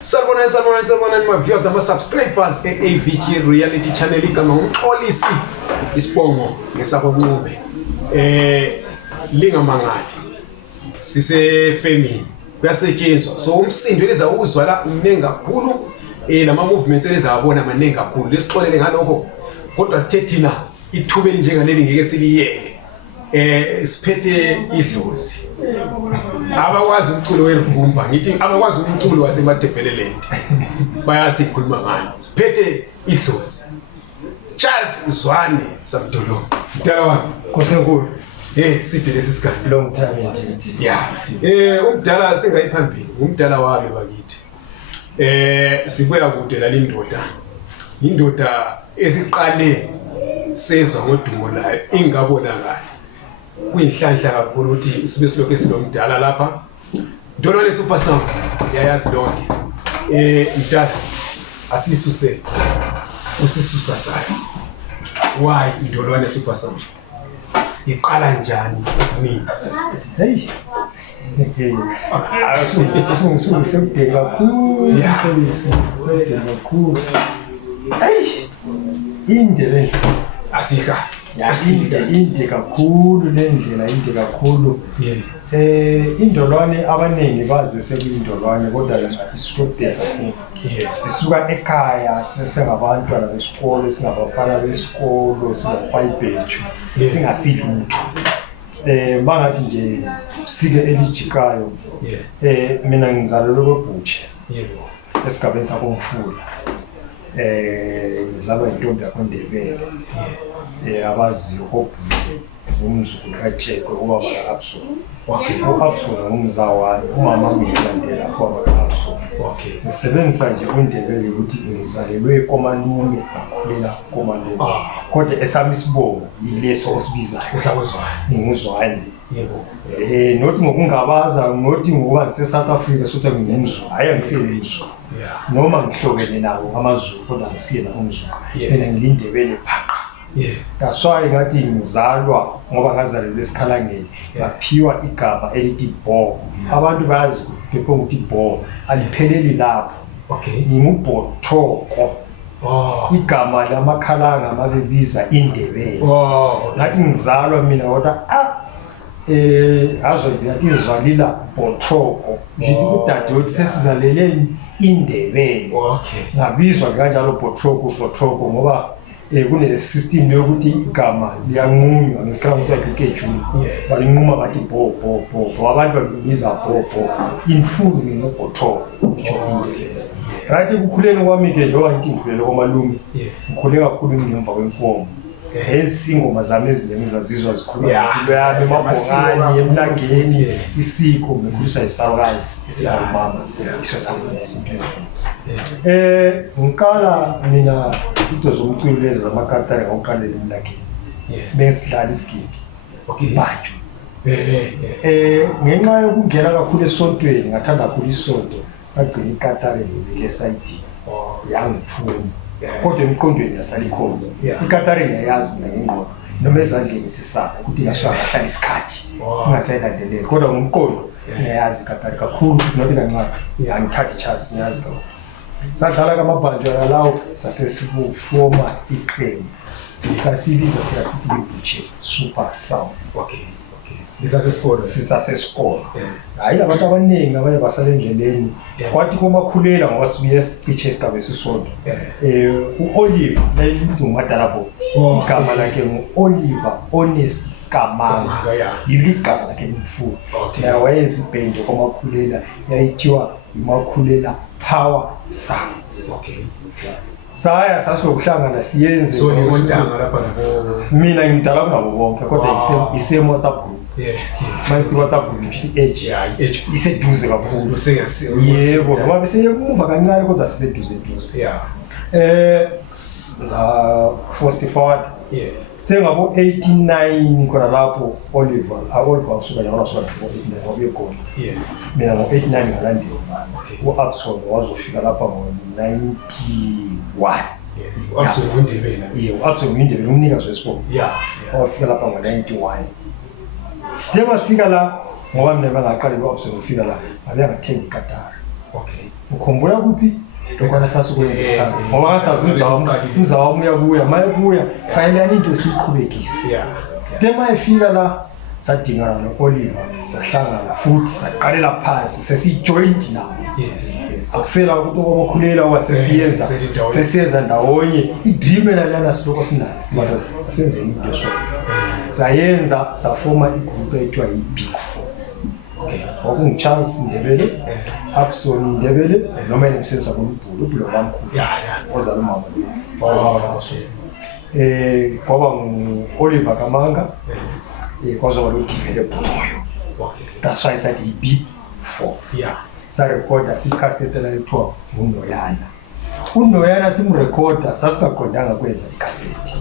Salibona my viewers nama subscribers AVG reality channel igama umxolisi isibongo ngesakoNcube. Lingamangali. Sise family. Kuyasetshenzwa. So umsindo eleza uzwa la mnengi kakhulu. Lama movements eleza wabona manengi kakhulu. Lesixolele ngalokho. Kodwa sithe thina ithubeli njengaleli ngeke siliyeke. Siphethe idlozi. Abakwazi umculo werumba ngithi abakwazi umculo waseMadebeleland bayazi ukukhuluma ngani siphethe idlozi Charles Zwane Samdolo mdala wami Kosenkulu siphi lesi sikhathi long time indeed umdala singayiphambili umdala wami bakithi sibuya kude la indoda esiqale sezwa ngodumo layo ingabonakala kuyinhlanhla kakhulu ukuthi sibe silokho silomdala lapha Ndolwane Super Sound yayazi lonke mdala asisuse usisusa sayo why Ndolwane Super Sound iqala njani mina Semdeni kakhulu semdeni kakhulu indlela asika inde kakhulu lendlela inde kakhulu Indolwane abaningi bazi sekuyindolwane kodwa isikude kakhulu sisuka ekhaya sesengabantwana besikole singabafana besikole singafayibheju singasilutho bangathi nje sike elijikayo mina ngizalelwe kweBhutshe esigabeni sakoMfula ngizalwa intombi yakoNdebele abazi uBhutshe umzukulu kaJekwe ubaba kaAbsalom uAbsalom umzawami umama ngilandela ubaba kaAbsalom ngisebenzisa nje uNdebele ukuthi ngizalelwe eKomalume ngakhulela eKomalume kodwa esami isibongo yileso osibizayo esakozwana nginguzwane nothi ngokungabaza nothi ngoba ngise-South Africa sokuthi ngingumZulu hayi angisebenzi noma ngihlobene nawo amaZulu kodwa ngisiyena umZulu mina ngilindebele phaqa that's why ngathi ngizalwa ngoba ngazalelwe esikhalangeni ngaphiwa igama elithi Bho abantu bazi bephonga ukuthi Bho alipheleli lapho ngingubhothoko igama lamakhalanga mabebiza indebele ngathi ngizalwa mina kodwa azwaziyathi izwalila Bhothoko ngithi udadewethu sesizaleleni indebele ngabizwa kanjalo Bhothoko ngoba kune system yokuthi igama liyanqunywa ngesikhathi kwakhe kejuni balinquma bathi Bho abantu babiza Bho imfundo ngeBhothoko right ukukhuleni kwami ke njengoba ngithi ngikhulele komalume ngikhule kakhulu ngemva kwenkomo ezingoma zami eziningi zazizwa zikhuluma impilo yami emabhongani emlangeni isiko ngikhuliswa isawukazi esizalumama isho samfundisa impilo ngikala mina into zomculo lezi zamakatari ngokuqalela emlangeni besidlala isigidi banjo ngenxa yokungena kakhulu esontweni ngathanda kakhulu isonto ngagcina ikatari lesayidi yangiphuma kodwa emqondweni yasalikhona ikatari ngiyayazi mina ngengqondo noma ezandleni sisaba ukuthi ngasho ngahlala isikhathi ngingasayilandeleli kodwa ngomqondo ngiyayazi ikatari kakhulu nothi kancane ngithatha chance ngiyazi kakhulu sadlala kamabhanjwa lawo sasesifoma iqembu sasibiza phela sithi iBhutshe Super Sound sisasesikole hayi abantu abaningi abaye basala endleleni kwathi komakhulela ngoba sibuye sicishe isigaba esisodwa uOliver layimuntu uMadalabo igama lakhe nguOliver Honest Kamanga yilo igama lakhe imfundo naye wayezibhende komakhulela yayithiwa imakhulela Power Sound saya sasiyokuhlangana siyenze mina ngimdala kunabo bonke kodwa ise WhatsApp group manje WhatsApp group ithi iseduze kakhulu yebo ngoba bese emuva kancane kodwa siseduze first forward sithe ngabo 89 khona lapho Oliver usuka nyama usuka 89 wabuye khona mina ngo 89 ngalandela uAbsalom wazofika lapha ngo 91 uAbsalom uNdebele uAbsalom uNdebele umnikazi wesibongo wafika lapha ngo 91 njengoba sifika la ngoba mina bangaqala uAbsalom ufika la abe angathenga ikatara Okay. Ukhumbula kuphi? Lokho sasikwenza ekhaya. Ngoba ngasazi umzawami uyabuya, mayebuya fanele into siqhubekise. Yeah. Tema efika la sadingana noOliver, sahlangana futhi saqalela phansi sesijoint nawo. Yes. Akusela ukuthi okukhulela sesiyenza ndawonye idream lana siloko sinayo sibathi asenze into so. Sayenza safoma igroup ethiwa iBig Four. Okay. Charles Ndebele, Axon Ndebele, noma emsebenza kuLubhulu, uBhulu wamkhulu. Yeah. Ozala umama. Kwaba nguOliver Kamanga. Kwazoba lo develop moyo. Okay. That's why I said iBig Four. Yeah. Sarecorda icassette la ethiwa uNoyana. uNoyana simrecorda sasingaqondanga kwenza icassette.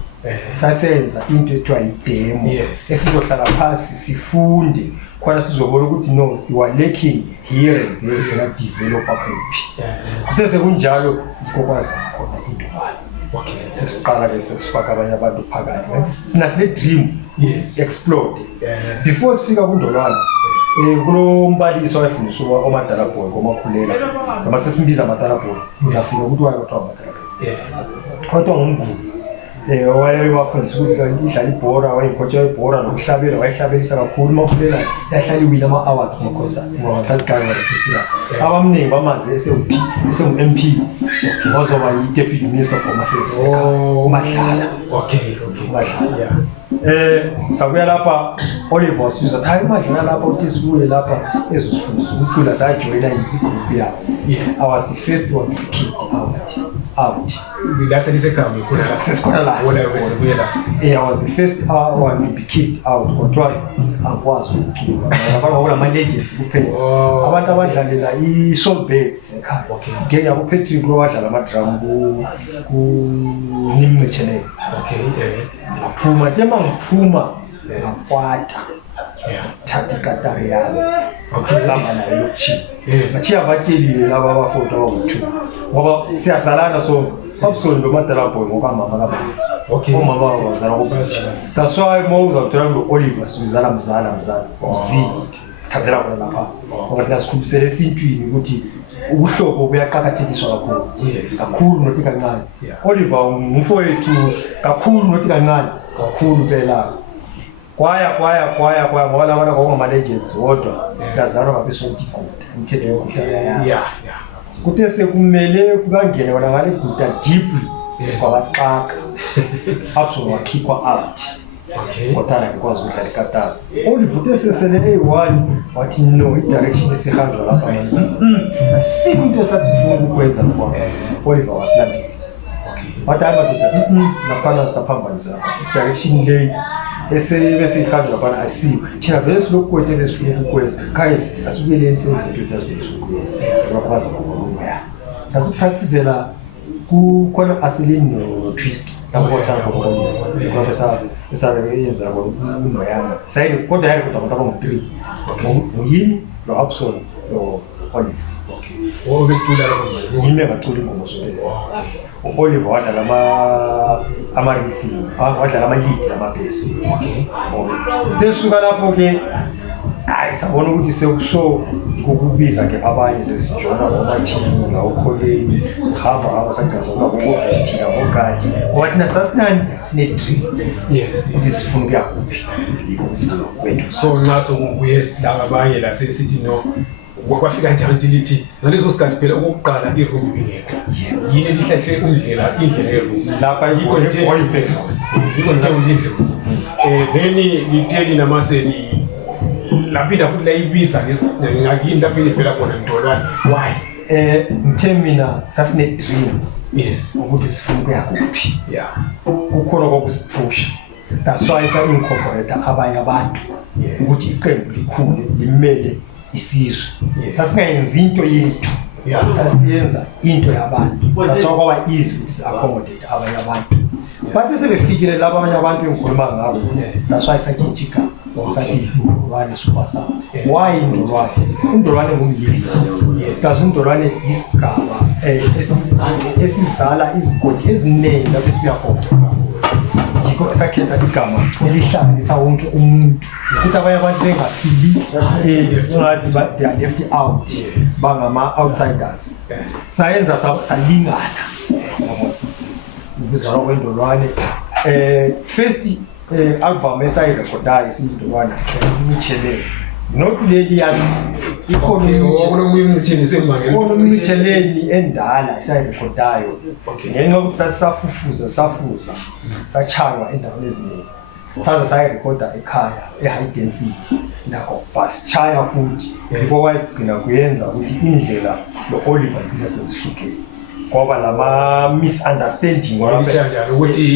Sasenza into ethiwa idemo. Yes. Esizohlala phansi sifunde khona sizobona ukuthi no you are lacking here and there sina develop kuphi. Bese kunjalo ikokwazi khona indubana. Okay. Sesiqala ke sesifaka abanye abantu phakathi. Ngathi sina sine dream explode. Before sifika kuNdolwana kulo mbalisi wayefundisa omadala boy ngomakhulela noma sesimbiza amadala boy ngizafika ukuthi wayekuthiwa amadala boy kodwa ngumgulu wayebafundisa ukuthi idlala ibhora wayeyikhotha ibhora nokuhlabela wayehlabelisa kakhulu makhulela yahlala iwina ama-award kumakhosana ngoba ngaqala ngasithusilas abamningi bamazi esengu-MP wazoba yi-deputy minister of home affairs uMadlala. Umadlala sabuya lapha Oliver wasibiza hayi uMadlala lapha uthi sibuye lapha ezosifundisa ukucula sajoyina igroup yabo. I was the first one to be kicked out. That's the second Success khona la. I was the first one to be kicked out kodwa akwazi ukucula. Ngoba ma legends kuphela. Abantu abadlalela iSoulbirds ekhaya. Ngeke yabo Patrick lo wadlala ama drum ku Nimnchelele. Aphuma tema ngiphuma ngakwata. Thatha ikatari yabo. Lama nayo lokuchiya. Bachiya batshelile laba abafoto abawu2. Ngoba siyazalana so Absol nomadala boy ngokamama kababa. Omama babo bazala kubazala. That's why mawuza uthola noOliver sizala mzala. Sithathela khona lapha. Ngoba nasikhuphisele esintwini ukuthi ubuhlobo buyaqhakathekiswa kakhulu. Kakhulu nothi kancane. Oliver umfowethu kakhulu nothi kancane. Kakhulu phela. Kwaya ngoba labana ngoma legends wodwa yazalwa ngabesonto iguda umthetho yokuhlala yazi. Kuthe sekumele kukangene wona ngale guda deeply kwabaxaka. Absol wakhiqwa out. Kodwa because udlala iKatar. Oliver uthe sesele A1 wathi no i-direction esihanjwa lapha asikho into esasifuna ukwenza ngoba Oliver wasilandela. Wathi amadoda naphana saphambanisa lapha i-direction le bese ikhanda lapha asiyo thina vele silokukwete besifuna ukwenza guys asibuyele izinto ezizokwenza lokho bazokuya sasipracticela kukhona asilini no twist lapho kwahlala khona ngoba besabe yenza uNoyana sayini kodwa yari kodwa abantu abangu3 uyini no Absol no Oliver. Becula lapho yimi ngacula ingoma zolezi. Oliver wadlala wadlala ama-lead lama-bass. Sesuka lapho ke hayi sabona ukuthi sekusho ukubiza ke abanye sesijona ngomathini ngawukholeni sihamba sagcaza ngabobethina ngokaji ngoba thina sasinani sine-dream ukuthi sifuna ukuya kuphi yikho kusizama kwethu. So nxa sokubuye la abanye la sesithi no kwafika njani lithi ngalezo sikhathi phela okokuqala iroom ingekho yini lihlahle indlela yeroom lapha yikho then liteli namaseni laphinda futhi layibiza ngakini lapho phela khona Ndolwana why ngithe mina sasine dream ukuthi sifuna ukuya kuphi kukhona kokusiphusha. That's why sa incorporate abanye abantu ukuthi iqembu likhulu limele isizwe. Sasingayenza into yethu sasiyenza into yabantu. That's why kwaba easy to accommodate abanye abantu. But sebefikile laba abanye abantu engikhuluma ngabo. That's why satshintsha igama sathi Ndolwane Super Sound. Why Ndolwane? uNdolwane ngumyisa. Because uNdolwane isigaba esizala izigodi eziningi lapho esibuya khona. yikho sakhetha igama elihlanganisa wonke umuntu ukuthi abanye abantu bengafili ngathi they are left out bangama-outsiders sayenza salingana ukuzalwa kwendolwane first album esayirekhodayo siyindolwana imicheleni not leli yazi ikhona umicheleni endala esayirekhodayo ngenxa yokuthi sasisafufuza sachaywa endaweni eziningi saze sayirekhoda ekhaya e-high density nakho basichaya futhi yiko kwayigcina kuyenza ukuthi indlela lo-Oliver thina sezihlukene ngoba lama misunderstanding ukuthi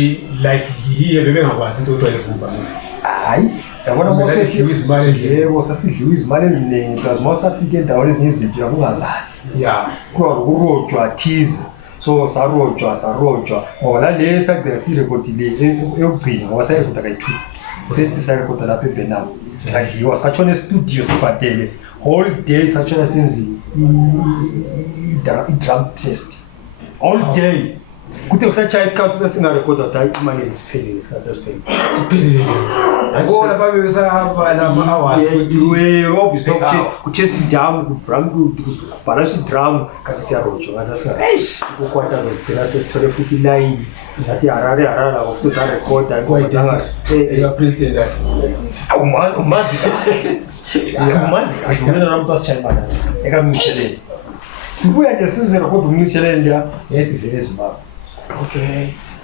like hiye bebengakwazi into oyivumba hayi yabona mose yebo sasidliwa izimali eziningi plus mawusafika endaweni ezinye izinto yakungazazi kurojwa thize so sarojwa ngoba lale sakugcina sirekhodile eyokugcina ngoba sayirekhoda kayi-2 first sayirekhoda lapha eBenham sadliwa satshona estudio sibhadele whole day satshona senzi i-drum test all day kuthe usachaya isikhathi sesingarekhoda hayi imali isiphelile isikhathi sesiphelile ngoba babe besahamba nama-hours obviously ku-test drum ku-balance drum kanti siyarojwa ngasasingakukwata bezigcina sesithole futhi ilayini zathi harare lapho futhi sarekhoda umazi kahle umena namuntu asitshayimana ekamncheleni sibuya nje sizirekhoda umncheleni liya yesivele ezimbabwe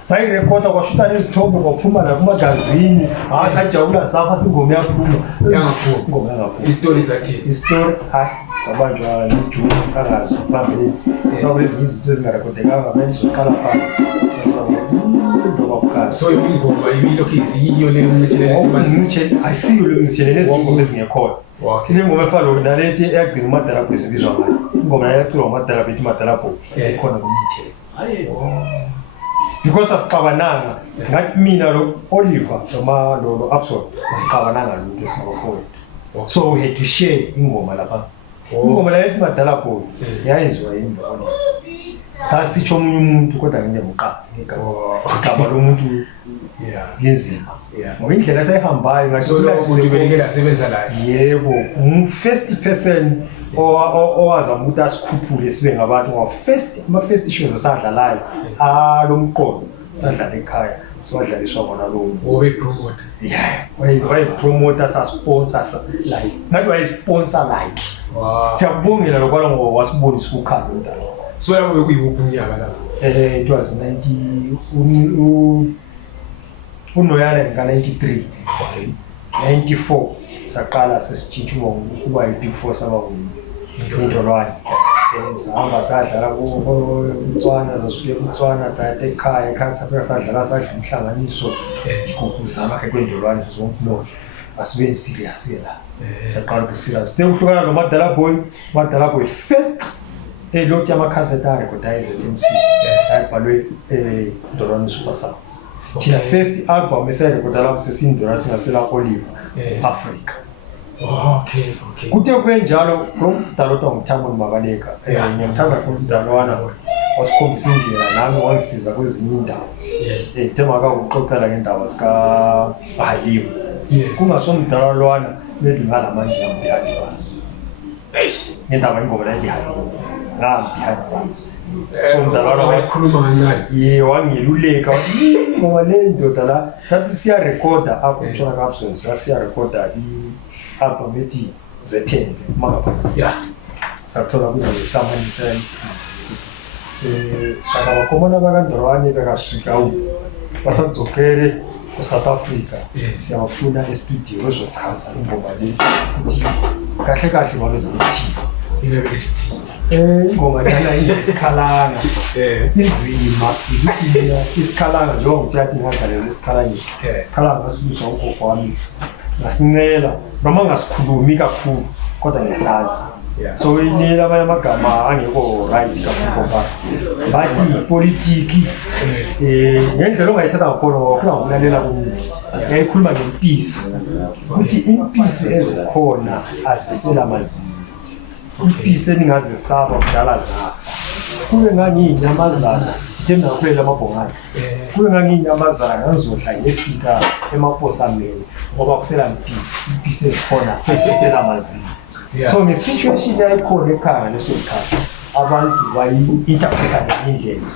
sayirekhoda kwashuta nezithombe kwaphuma nakumagazini sajabula safa ingoma yaphuma ingoma yangaphuma istori sathini istori sabanjwa nejuni sangazi phambili sabe ezinye izinto ezingarekhodekanga manje sizoqala phansi so ingoma ibilokhu iziyiyo le umncheleni ayisiyo le umncheleni ezingoma ezingekhona ile ngoma efana nalethi eyagcina umadalapho esibizwa ngayo ingoma yacula umadalapho ethi madalapho ikhona kumncheleni because asixabananga ngathi mina lo Oliver noma lo Abson asixabananga lutho esingabafowethu so we had to share ingoma lapha ingoma la ethi madalapho yayenziwa yindolwane sasitsho omunye umuntu kodwa ngenjemqaba igama lomuntu ngezima ngoba indlela sayihambayo ngathi so lo muntu belekela asebenza la yebo first person owazama ukuthi asikhuphule sibe ngabantu ngoba ama-first shows asadlalayo lomqondo sadlala ekhaya siwadlaliswa kona lowo obeyipromota wayeyipromota sasponsor like ngathi wayesponsor like siyakubongela lokwala ngoba wasibonisa ukukhanda umntana so lapho bekuyikuphi umnyaka lapho it was 90 unoyana ka-93 94 saqala sesitshintshwa ukuba yi-Big Force indolwane sahamba sadlala kuTswana sasuke kuTswana sayata ekhaya safika sadlala sadla umhlanganiso ikukuzama kwendolwane sizonke umoya asibe serious la saqala ku-serious then kuhlukana nomadala boy first lokuthi amakhaseti arekhoda eZMC ayibhalwe Ndolwane Super Sounds thina first album esayirekhoda lapho sesiyindolwane singasela Oliver Africa kuthe kwenjalo lo mdala othiwa nguThabo Mabaleka ngiyamthanda kakhulu umdalwana wasikhombisa indlela nami wangisiza kwezinye indawo themaka ukuxoxela ngendaba zika-Halima kungasomdala lwana maybe ngalamanje behind bars ngendaba ingoma la ethi Halima behind bars so mdalwana wayekhuluma kancane wangiluleka ngoba le ndoda la sathi siyarekhoda apho eTshona Kapson siyarekhoda i-album ethi Zethembe mangapha sathola kunanesamanisa saka bakomana bakandolwane bekashikawu basadzokele eSouth Africa siyabafuna estudio bezochaza ingoma le ukuthi kahle kahle babeza ukuthi ingoma lana inesikhalanga inzima ukuthi isikhalanga njengokuthi yathi ngadlalela isikhalanga isikhalanga sibizwa ugogo wami ngasincela noma ngasikhulumi kakhulu kodwa ngiyasazi so inela abanye amagama angekho right kakhulu bathi politiki ngendlela ongayithatha ngakhona ngoba kulalela komuntu yayikhuluma ngempeace ukuthi impeace ezikhona azisela amazinyo impeace eningazesaba kudala zafa kube ngangiyinyamazana Themba kuphela amabhongane kube nganginyamazana ngizodla ngefika emaposameni ngoba kusela mpisi ezikhona esisela amazinyo. So nge-situation yayikhona ekhaya leso sikhathi abantu bayi-interpreta ngendlela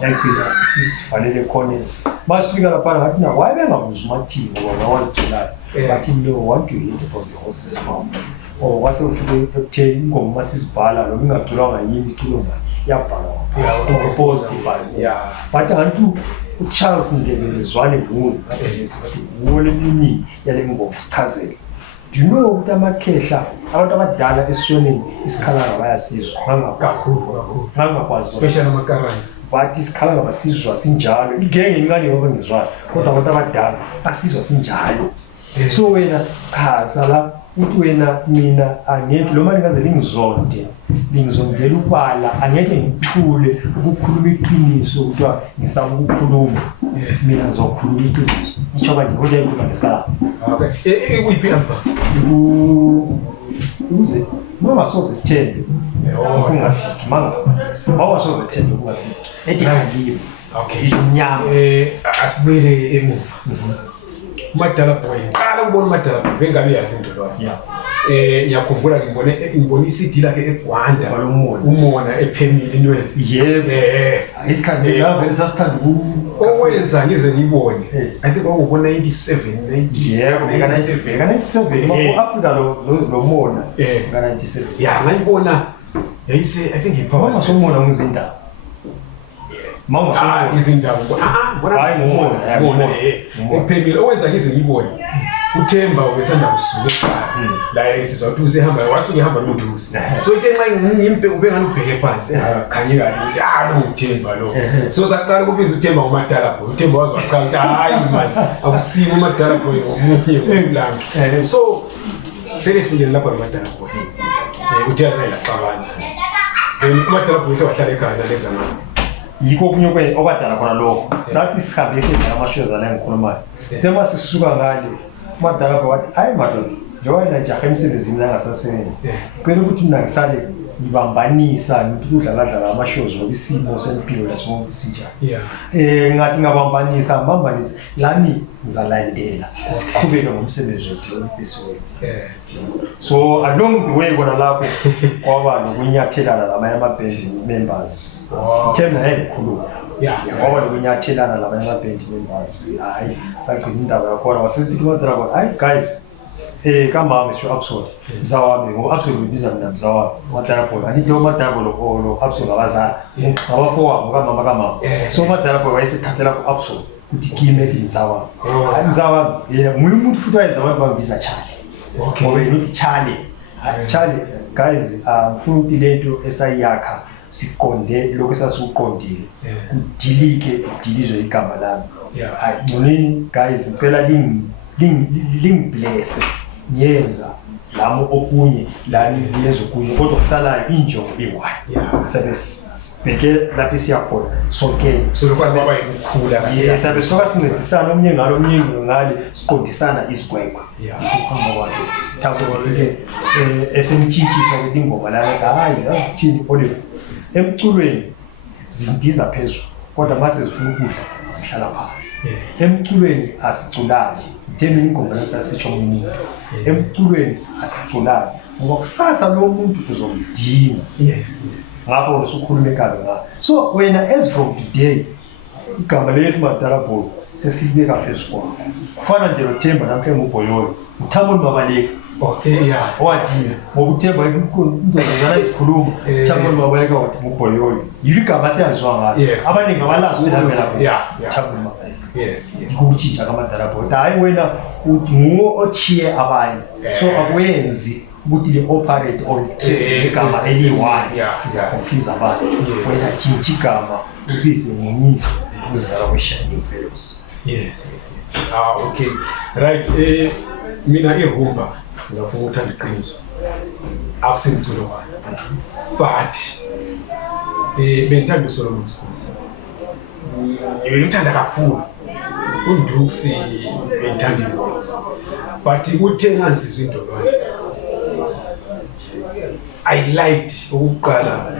yayigcina sisivalele khoneni. Masifika laphana ngathi na why bengabuzi umathini ngoba bawalitholayo bathi no, want to hear from the horse's mouth. Or kwase ufike ekutheni ingoma masizibhala lo ingaculwanga yimi iculo ngani yabhalwa composed by bathi ngantu uCharles Ndebele Zwane Nguni bathi wole mini yale ngoma sichazele. Do you know ukuthi amakhehla abantu abadala esishoneni isikhalanga bayasizwa ngangakwazi especially amakarani bathi isikhalanga basizwa sinjalo igenge incane ngoba ngizwayo kodwa abantu abadala basizwa sinjalo. So wena chaza la uthi wena mina angeke lo manje ngaze lingizondela ubala angeke ngithule ukukhuluma iqiniso ukuthi ngisaba ukukhuluma mina ngizokhuluma iqiniso ngisho kanje kodwa ikhuluma ngesikhala. Okay kuyiphi lapha ukuze mangasoze thembe kungafiki mangasoze thembe kungafiki ethi kanjini. Okay inyama asibuyele emuva uMadala Boy qala ukubona uMadala Boy bengabe yazi into lo ngiyakhumbula ngibone iCD lakhe eGwanda umona ephemile inwele yebo isikhathi lezavele sasithanda owenza ngize ngibone I think kwakubona 97 90 yebo ka 97 Africa lo mona ka 97 ngayibona yayise I think ipower somona umzindaba mama somona izindaba hayi ngumona ephemile owenza ngize ngibone uThemba ubesanda kusuka ekhaya la isizwa ukuthi usehamba wasuke ehamba noMdusi so into enxa ngimpe ubengani ubheke phansi khanye kahle ukuthi lo uThemba lo so saqala kubiza uThemba uMadala Boy uThemba wazwaqala ukuthi hayi man akusimo uMadala Boy ngomunye umlanga so selefike lapha uMadala Boy uthi yazela qabana uMadala Boy wahlala ekhaya lezana yikho kunye okadala khona lokho sathi sihambe sendala amashows ala engikhulumayo sithema sisuka ngale uMadala Boy wathi hayi madoda njengoba jaha emsebenzini la ngasasebenza cela ukuthi mina ngisale ngibambanisa ngithi udlala amashows ngoba isimo sempilo lasibona ukuthi sinjani ngathi ngabambanisa lami ngizalandela siqhubeke ngomsebenzi wethu ePeaceWorks. So along the way kona lapho kwaba nokunyathelana lamanye amaband members Themba yayikhuluma ngoba nokunyathelana lamanye amaband members hayi sagcina indaba yakhona wasesithi uMadala Boy hayi guys kamama sho absolute mzawami ngoba absolute bibiza mina mzawami uMadala Boy andithi uMadala Boy lo absolute abazali abafowabo kamama so uMadala Boy wayesethathela ku absolute ukuthi kimi ethi mzawami mzawami yena nguye umuntu futhi wayezawayo babiza Charlie ngoba yena uthi Charlie guys mfuna ukuthi lento esayakha siqonde lokho esasuqondile kudilike idilizwe igama lami hayi ngonini guys ngicela lingibless ngiyenza lamo okunye lani liyenza okunye kodwa kusalayo injongo eyi-1 sabe sibheke lapho esiyakhona sonke baba ukukhula sabe soka sincedisana omnye ngalo omnye ngale siqondisana izigwegwe ukuhamba kwakhe thakufike esemtshintshisa ukuthi ingoma lana hayi thini olive emculweni zindiza phezulu kodwa mase zifuna ukudla sihlala phansi emculweni asiculani Themba ingoma nasisho umuntu emculweni asiculani ngoba kusasa lo muntu uzomdinga ngapho usukhuluma ekalo ngayo. So wena as from today igama lethu Madala Boy sesibeka phezulu kwakho kufana nje noThemba namhlanje uBoyoyo uThabo Mabaleka wathi ngokuThemba intozana izikhuluma Thabo Mabaleka wathi uBoyoyo yigama siyaziwa ngalo abaningi abalazi phela Thabo Mabaleka ukutshintsha kaMadala Boy hayi wena nguwo ochiye abanye so akuyenzi ukuthi le operate on igama eli-1 iza confuse abantu wena tshintsha igama ubize ngomunye uzala kweShining Fellows. Yes. Okay right mina irumba ngiyafuna ukuthanda iqiniso akusimculo wami but bengithanda uSolomon Skhosana ngiyithanda kakhulu uNduksi bengithanda ivoice but uthe ngazizwa indolwane I liked ukuqala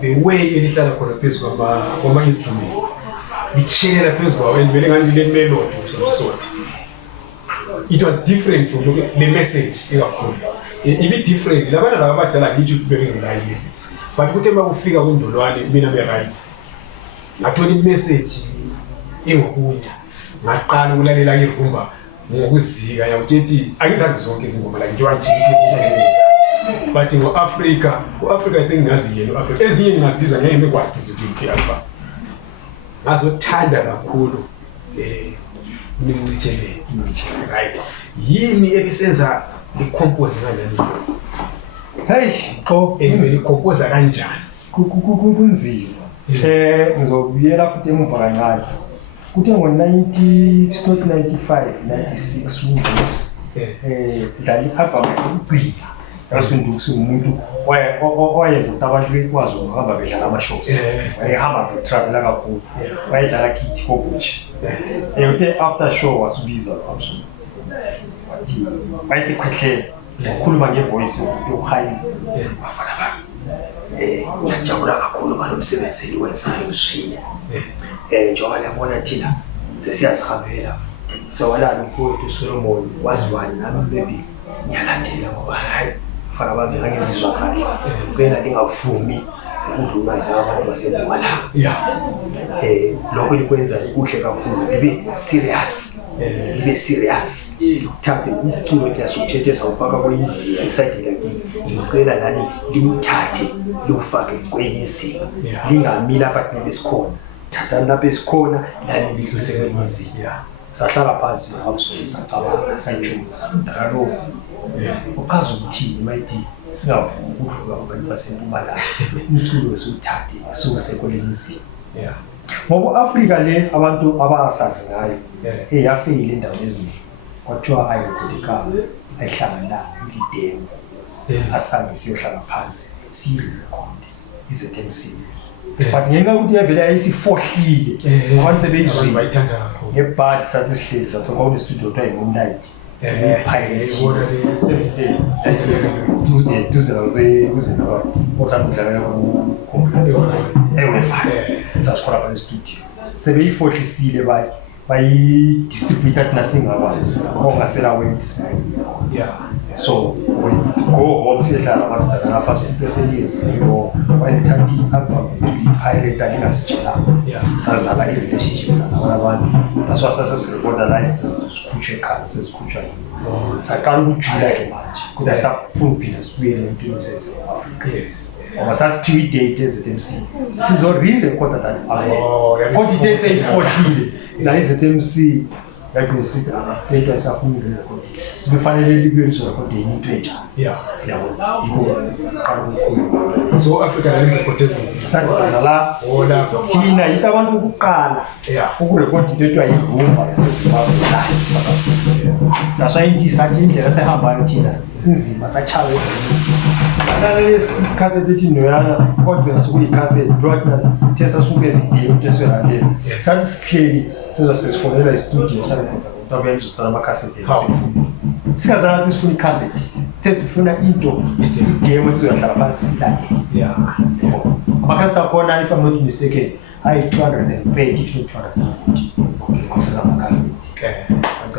the way elihlala khona phezu kwama-instrument lichelela phezu kwawo and vele ngani le melody of some sort. It was different from the message ekakhulu. Ibe different labana laba abadala ngithi kubeke ngelayi message but kuthe makufika kuNdolwane mina be right ngathola imessage engokunya ngaqala ukulalela irumba ngokuzika yakuthi angizazi zonke izingoma la njengoba nje but ngo-Africa I think ngazi yena u-Africa ezinye ngingazizwa ngeke ngikwazi iziphi alpha ngazothanda kakhulu nimncitshele right yini ebisenza i-compose kanjani hey i-compose kanjani kunzima ngizobuyela futhi emuva kancane kuthe ngo-95 96 uNdukusi dlala i-album yokugcina yasundukusi umuntu owayenza ukuthi abantu bekwazi ukuhamba bedlala ama-shows wayehamba betravela kakhulu wayedlala kithi kobutsha uthe after show wasibiza absolutely wathi wayesekhwehlela wakhuluma ngevoice yokuhayiza bafana bami ngiyajabula kakhulu ngalo msebenzi eliwenzayo ushiya njengoba liyabona thina sesiyazihambela sewalala umfowethu uSolomon wazibani nami maybe ngiyalandela ngoba hayi bafana bami angizizwa kahle ngicela lingavumi ukudlula laba baseMpumalanga lokho likwenza kuhle kakhulu libe serious uthathe umculo oyasuthethe sawufaka kweyiziga iside lakini ngicela lani liwuthathe liwufake kweyiziga lingami lapha besikhona thatha lapha esikhona lani lihluse kweyiziga sahlala phansi absolutely sacabanga sayijuza ndalo uchaza ukuthi mayithi singavumi ukudlula abantu baseMpumalanga umculo wesuthathe sokusekolenizi ngoba Africa le abantu abasazi ngayo yafeyile endaweni eziningi kwathiwa ayirekodekanga ayihlangana idemo asange siyohlala phansi siyirekhode iZMC but ngenxa ukuthi yavele ayisifohlile abantu sebeyizwile bayithanda kakhulu ngebhadi sathi sihleli sathi kwawune studio kuthiwa yi-Moonlight duze odlala sasikhola pha estudio sebeyifohlisile bayidistribute athi nasingakwazi ongasela wena so go home sihlala abantu lapha seseliyenzileyo wayethatha i-album i-pirate alingasitshelanga sazala i-relationship nabantu that's why sasesirekoda la sikhutshwe ekhaya sesikhutshwa saqala ukujula ke manje kuthi ayisafuna ukuphinda sibuyele empilweni zase-Africa ngoba sasiphiwe i-date eZMC sizo-re-recorda that album kodwa i-date seyifohlile la iZMC yagcina sithi lento ayisafuna ukurekhodi sibefanele libuye lizorekhode enye into entsha yabona yikho qala ukukhuluma so Africa la record sangena la thina yithi abantu ukuqala ukurekhodi into ethiwa yirumba yaseZimbabwe la South Africa nasayinti sathi indlela sehambayo thina inzima sachawe nalesi cassette ethi noyana kodwa sokuyi cassette broadcast tesa suke ezidini into eseralela sathi sihleli sesifonela istudio sarekhoda kodwa benje uthatha ama cassette sikazathi sifuna icassette sesifuna into idemo sizohlala phansi silalele amacassette akhona if I'm not mistaken ayi 230 if not 240 kusiza amacassette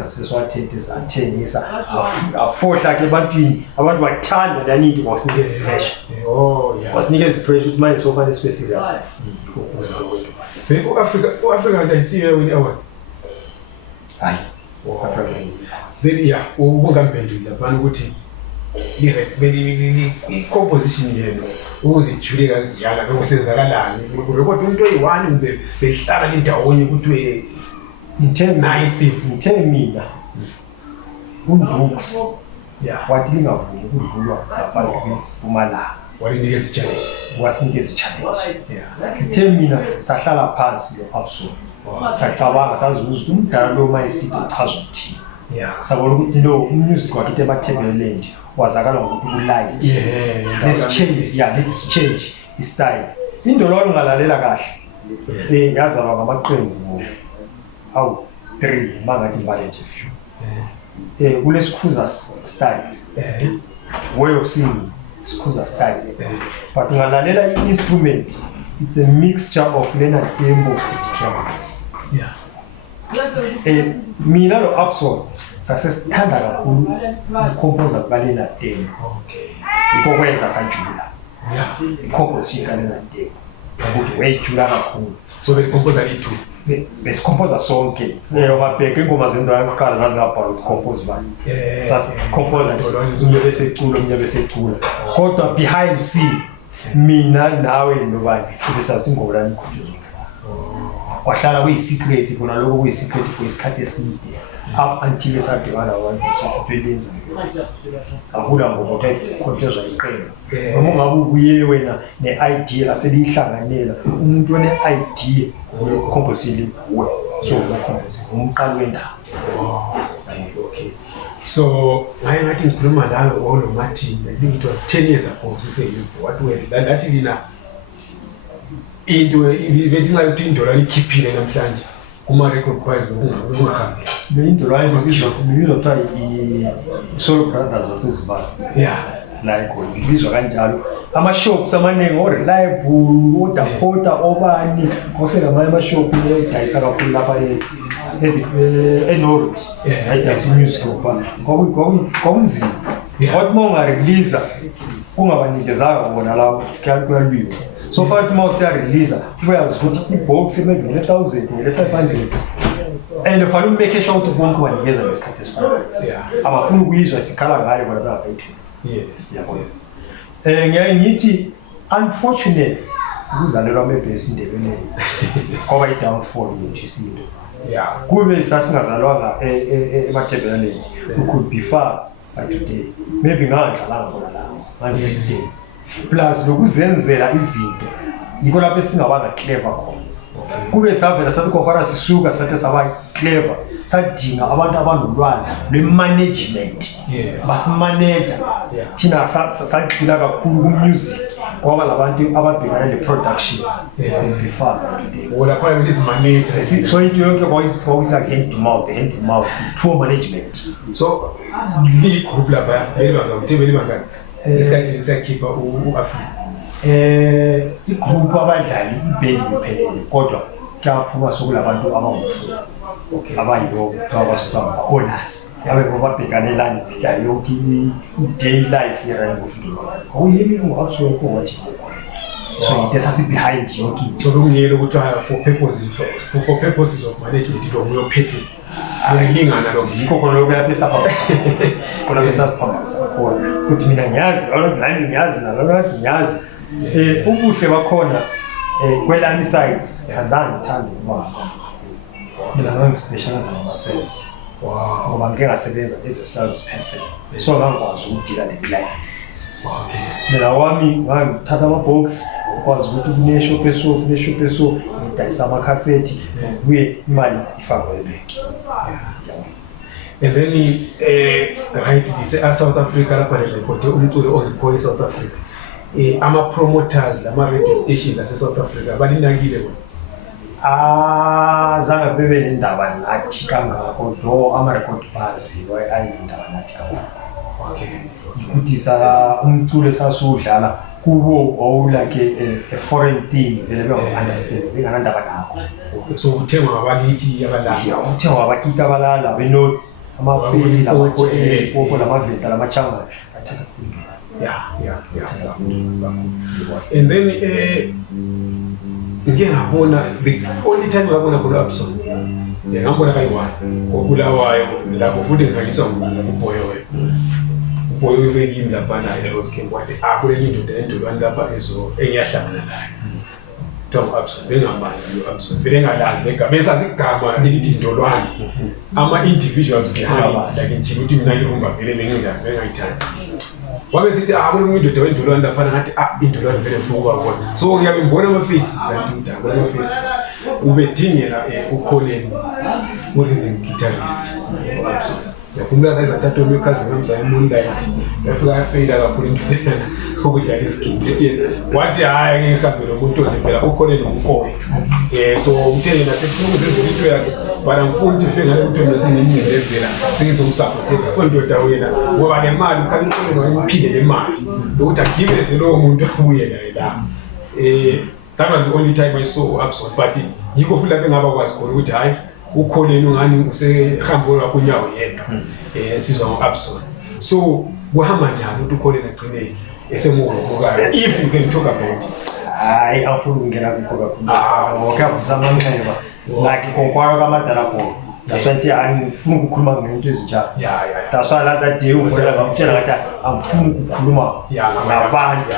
seswathethe sathengisa afohla ke ebantwini abantu bathanda lanithi kwasinikeza pressure kwasinikeza pressure ukuthi manje sofanele sibe serious ukuza kwethu u-Africa ndayisiwe wini award hayi then ubungambhenduli laphana ukuthi i-composition yenu ukuzijule kanziyana bekusenzakalani urekhodi umuntu oyi-1 behlala indawonye ukuthi ngithe mina uNdukusi wathi lingavumi ukudlulwa ngabantu beMpumalanga wasinikeza i-challenge ngithe mina sahlala phansi lo-Absol sacabanga sazibuza ukuthi umdala lo mayisithi uchaza ukuthini sabona ukuthi lo umusic wakhe eMathebeleland wazakala ngokuthi ulight let's change istyle indololo ngalalela kahle yazalwa ngamaqembu awu 3 mangathi valente few kulesikhuza style way of singing sikhuza style. But ungalalela i-instrument, it's a mixture of Leonard Tembo and drums. Yeah. Mina lo Upson sasesithanda kakhulu ucomposer kukaLeonard Tembo. Okay. Yikho kwenza sajula. Yeah. I-composition kaLeonard Tembo. Ukuthi wayijula kakhulu. So besikompoza lithu. Besikompoza sonke. Ungabheka ingoma zendwa yokuqala zazingabhala ukuthi-compose bani. Sasikompoza umnye besecula, umnye besecula. Kodwa behind scene, mina nawe nobani besasingolani ikhuluma. Kwahlala kuyi-secret, khona lokho kuyi-secret for isikhathi eside. Up until esadibana abantu basophelenza. Akula ngoma ukuthi iqembu. Noma ungabe ubuye wena ne-idea laseliyihlanganela, umuntu one-idea uyocompose kuwe. So umqali wendaba. Okay. So ngaye ngathi ngikhuluma nawe olo Martin, I think it was 10 years ago to say what were that lina into bethi ngayo ukuthi indola ikhiphile namhlanje kuma record prize ngokungahambi. Le indola ibizwa i-Soul Brothers asezimbabwe. Yeah. Like ibizwa kanjalo. Ama-shops amaningi o-Reliable, o-Dakota, obani, ngoselamanye ama-shop edayisa kakhulu lapha eNorth. Ayidayisa i-music ngopha. Kwakunzima. Kodwa uma ungareleasa, ungabanikezanga bona lawo kuyalwiwa. So far uma usiyareleasa, uyazi ukuthi i-box maybe nge-1,000, nge-500. And fanele umake sure ukuthi bonke banikeza ngesikhathi esifanayo. Abafuna ukuyizwa sikhala ngayo bona bangayithola. Yes. Ngiyaye ngithi unfortunately ukuzalelwa amebhesi indebeleni ngoba i-downfall yethu isinto. Yeah. Kube sasingazalwanga emathebeleni, we could be far by today. Maybe ngadlalanga khona lapho, ngangisekudeni. Plus lokuzenzela izinto yiko lapho esingabanga clever khona. Kube savela sathi kompara sisuka sathi saba clever, sadinga abantu abanolwazi lwe-management. Basimanager. Thina sagxila kakhulu ku-music ngoba labantu ababhekana ne-production before today. Wona khona bethi manager. So into yonke kwakuyi like hand to mouth, poor management. So li group lapha beli bangani isikhathi siyakhipha u-Afrika. I-group abadlali ibhendi bephelele kodwa kuyaphuma sokulabantu abangufuna. Abayibo kuthiwa basuka honors abababhekanelani yayo yonke i-day life ye-Rainbow Freedom. Awuyimi ungakusuke ngokuthi so into esasi-behind yonke into. So bekungiyela ukuthi for purposes of management lo uyophethe uyalingana lo yikho khona lokho lapho khona besasiphambasa khona ukuthi mina ngiyazi lami ngiyazi nalona ngiyazi. Ubuhle bakhona kwelami side azange ngithande ukuba mina ngangispecialize ngama-sales. Ngoba ngike ngasebenza as a sales person, so ngangikwazi ukudila ne-client. Mina wami ngangithatha ama-box, ngikwazi ukuthi kuneshop eso ngidayisa amakhasethi kuye imali ifakwe ebhenki. And then right South Africa lapha le-rekhode umculo ongekho e-South Africa. Ama-promoters lama-radio stations ase-South Africa balindangile bona. Zange bebe nendaba nathi kangako do ama-record bars ayinendaba nathi kakhulu. Ukuthi umculo esasiwudlala kubo like a foreign thing vele benga-understand benganandaba nakho. So uthengwa ngabakithi abalala. Uthengwa ngabakithi abalala beno amapeli lamapoko lamaventa lamachanga athanda kakhulu. Yeah. And then ngike ngabona the only time ngabona ku-Upson ngambona kayi-1 ngobulawayo lapho futhi ngihanyiswa uBoyo bekimi laphana e-Rose Camp wathi kulenye indoda endolwane lapha engiyahlangana nayo kuthiwa ngu-Upson. Bengamazi lo-Upson vele ngalazi egama besasigama elithi indolwane ama-individuals behind like njini ukuthi mina irumba vele benginjani bengayithandi. Wabe sithi kulenye indoda wendolwane laphana ngathi indolwane vele ngifuna ukuba khona. So ngiyabe ngibona ama-faces antuda ngibona ama-faces ubedingela uColin, rhythm guitarist u-Upson. yakhumbula ngayizathatha umkazi wami Moonlight yafika yafeyila kakhulu into ukudlala isigidi wathi hayi ngihambe nomuntu nje phela ukhole nomfowethu so umtheni nasekufuna into yakhe bana ngifuna ukuthi ngale ukuthi mina singimncindezela sengizomsupportela so ndoda wena ngoba le mali ukhalikhona noyiphile le mali ukuthi agibeze lowo muntu abuye naye la that was the only time I saw Upson but yikho futhi lapho ngaba kwazi khona ukuthi hayi ukholeni ungani usehambo lwakho unyawo yedwa sizwa ngo-Upson so kuhamba njani ukuthi ukholeni agcine esemuvukayo if you can talk about hayi afuna ukungena kukho kakhulu ngokuyavusa amanxeba like konkwalo kamadalapho daswanti angifuna ukukhuluma ngento ezinjalo daswa la that day uvela ngamtshela ngathi angifuna ukukhuluma nabantu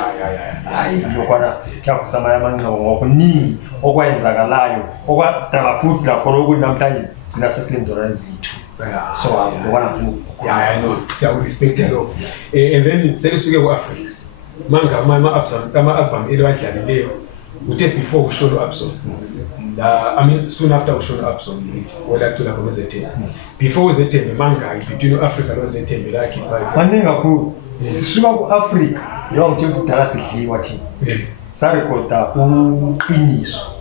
hayi lokwana kuyavusa amanxeba ngokuningi okwenzakalayo okwadala futhi lakho ukuthi namhlanje gcina sesilendora ezithu so lokwana I know siyawurespect lo and then selisuke ku-Africa manga ama-album elwadlalileyo uthe before usholo Upson I mean soon after usholo Upson olacula khona uZethembe before uZethembe mangaki between Africa noZethembe lakhe maningi kakhulu sisuka ku-Africa njengokuthi kudala sidliwa thina sarekhoda uqiniso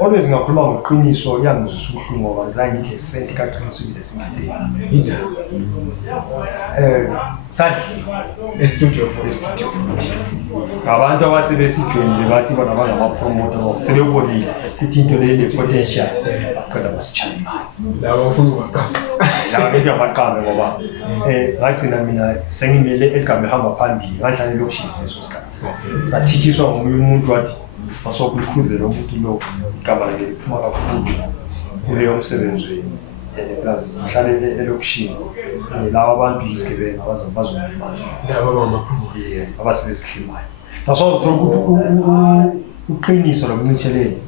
always ngakhuluma ngoqiniso yangizwisa ubuhlungu ngoba ngizange ngidle senti kaqiniso kule singideni sadliwa estudio abantu abasebesijoyinile bathi bona bangamapromoter sebebonile ukuthi into leyo ne-potential baqeda basitshaya imali laba bafuna ukubaqamba laba bethi abaqambe ngoba ngagcina mina sengimele egama ehamba phambili ngadlala elokishini leso sikhathi sathithiswa ngomunye umuntu wathi basokulikhuzela umuntu lo igama lakhe liphuma kakhulu kuleyo msebenzweni and plus ngihlale elokishini laba abantu yizigebenga bazongimaza laba bamapromoter abasebesihlimayo tasozothola ukuthi uqiniso lokuncitsheleni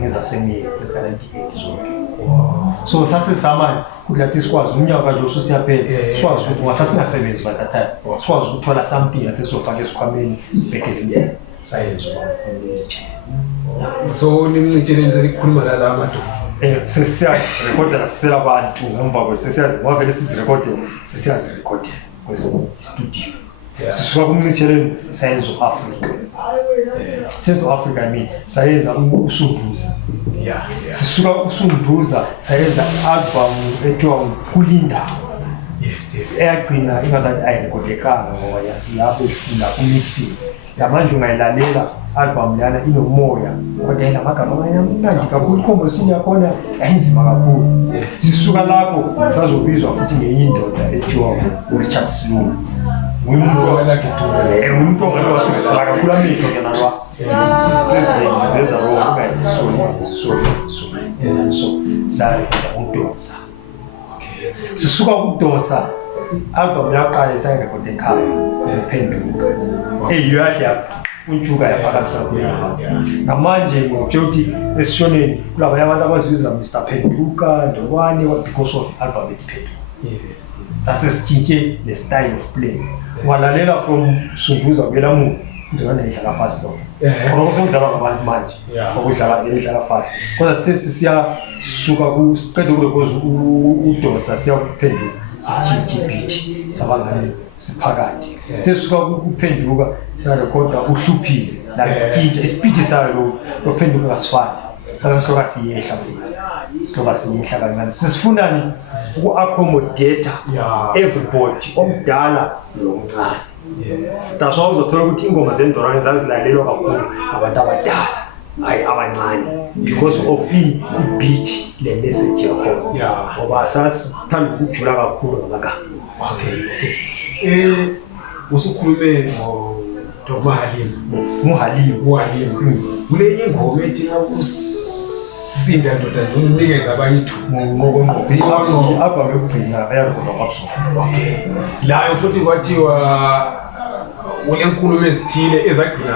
ngeza semiyeni lesi-98 zonke so sasesamanje kuthi lathi sikwazi umnyaka nje ususiyaphela sikwazi ukuthi ungasasingasebenzi by that time sikwazi ukuthola something lathi sizofaka esikhwameni sibhekele imyeni sayenza so nimncitsheleni selikhuluma lala madoda sesiyarekhodela sisela abantu ngemva kwe sesiyazi ngoba vele sizirekhodela sesiyazirekhodela kwestudio sisuka kumncitsheleni sayenza u-Africa senza u-Africa I mean sayenza usunduza sisuka usunduza sayenza album ethiwa Kulinda eyagcina ingazathi ayirekhodekanga ngoba lapho efunda kumixing lamanje ungayilalela album lana inomoya kodwa inamagama amnandi kakhulu ikhomosini yakhona yayinzima kakhulu sisuka lapho sazobizwa futhi ngenye indoda ethiwa uRichard Sloan umuntu ongazifaka kakhulu amehlo ke nalwa president zenza lo so sari udosa sisuka kudosa album yaqala sayirekhode ekhaya Phenduka eyiyadla unjuka yaphakamisa kuyo namanje ngitshela ukuthi esishoneni kulaba abantu abazibiza Mr Phenduka ndobani because of album ethi Phenduka sasesitshintshe le-style of play ungalalela from sunduza kuyela muntu ndiyona idlala fast lo khona sekudlalwa ngabantu manje edlala fast kodwa sithe siyasuka siqeda ukurekhoza udosa siya kuPhenduka sitshintshe ibithi sabangani siphakathi sithe suka kuPhenduka sarekhoda uhluphile la tshintsha ispeed sayo lo Phenduka ngasifana sasisuka siyehla kancane sisifunani uku-accommodate everybody omdala lomncane that's why uzothola ukuthi ingoma zendorane zazilalelwa kakhulu abantu abadala hayi abancane because of i-beat le message yakhona ngoba sasithanda ukujula kakhulu ngamagama usukhulume uHalima kule ingoma ethi sinda ndoda ngcono unikeza abayithu ngoqoqo i-album yokugcina ayakhona Upson layo futhi kwathiwa ulenkulumo ezithile ezagcina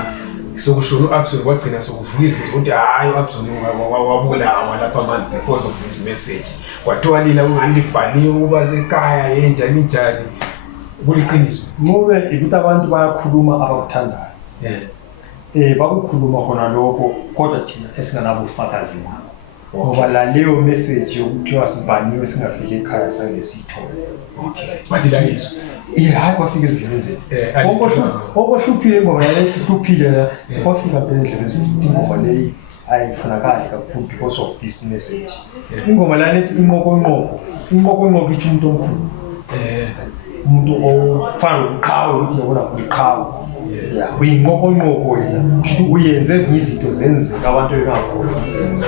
sokushona uApson kwagcina sokuvuka izinto ukuthi hayi uApson wabulawa lapha manje because of this message kwathiwa lila ungalibhaliwe ukuba sekhaya yenjani kuliqiniso ngobe ukuthi abantu bayakhuluma abakuthandayo bakukhuluma khona lokho kodwa thina esinganabo ufakazi nabo ngoba laleyo message yokuthi wasibhaniwe singafika ekhaya sange siyithole. Bathi la Yesu hayi kwafika ezindlebeni zethu. Okohluphile ingoma yalethi hluphile la kwafika phela endlebeni zethu ingoma leyi ayifunakali kakhulu because of this message. Ingoma la nethi inqokonqoko ithi umuntu omkhulu. Umuntu ofana nokuqhawe ukuthi yabona uliqhawe. Uyinqokonqoko yena ukuthi uyenze ezinye izinto zenzeka abantu bengakhona isenzo.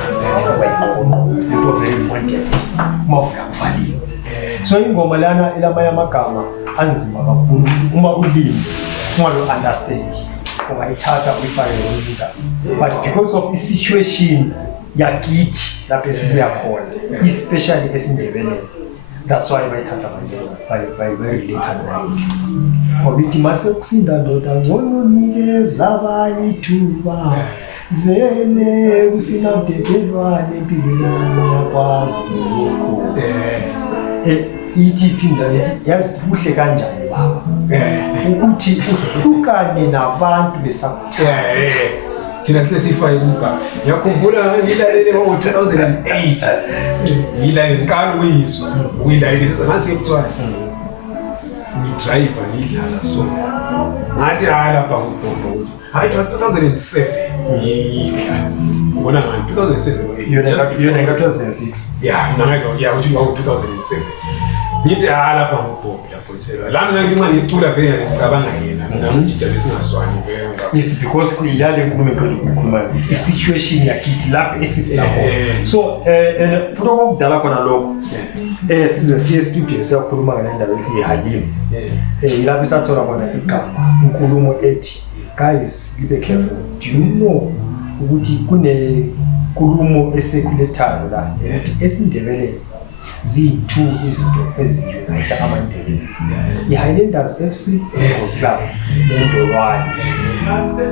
Into very important. Mawufika kuvaliwe. So ingoma lana elamanye amagama anzima kakhulu uma ulimi ungalo understand ungayithatha uyifake ngomndaba, but because of the situation yakithi lapho esibuya khona, especially esindebeleni, that's why bayithatha by very little knowledge. Obithi mase kusinda ndoda ngcono nikeza abanye ithuba vele kusinamdedelwane empilweni yakwazi lokho. Ithi phinda yazi kuhle kanjani baba ukuthi uhlukane nabantu besakuthanda. Thina sifike kumgaba ngiyakhumbula ngilalele ngo-2008 ngilalele inkalo uyizwa uyilalele ngase kuthiwa ngidriver ngidlala so ngathi lapha ngibhobho hayi 2007 ngidlala ngibona ngani 2007 yona 2006 nangayizwa ukuthi ngo-2007 ngithi lapha ngibhobho lapho thela lana nginxa ngicula vele ngicabanga yena mina ngijida besingaswani vele. It's because kuyale nkulumo eqeda ukukhuluma i-situation yakithi lapho esifika khona. So futhi okudala khona lokho size siye studio siyakhuluma ngendaba ethi Halim. Lapho isathola khona igama inkulumo ethi guys be careful, do you know ukuthi kunenkulumo esekuletayo la esindebeleni ziyi-2 izinto eziyunayitha amaNdebele, i-Highlanders FC Club neNdolwane.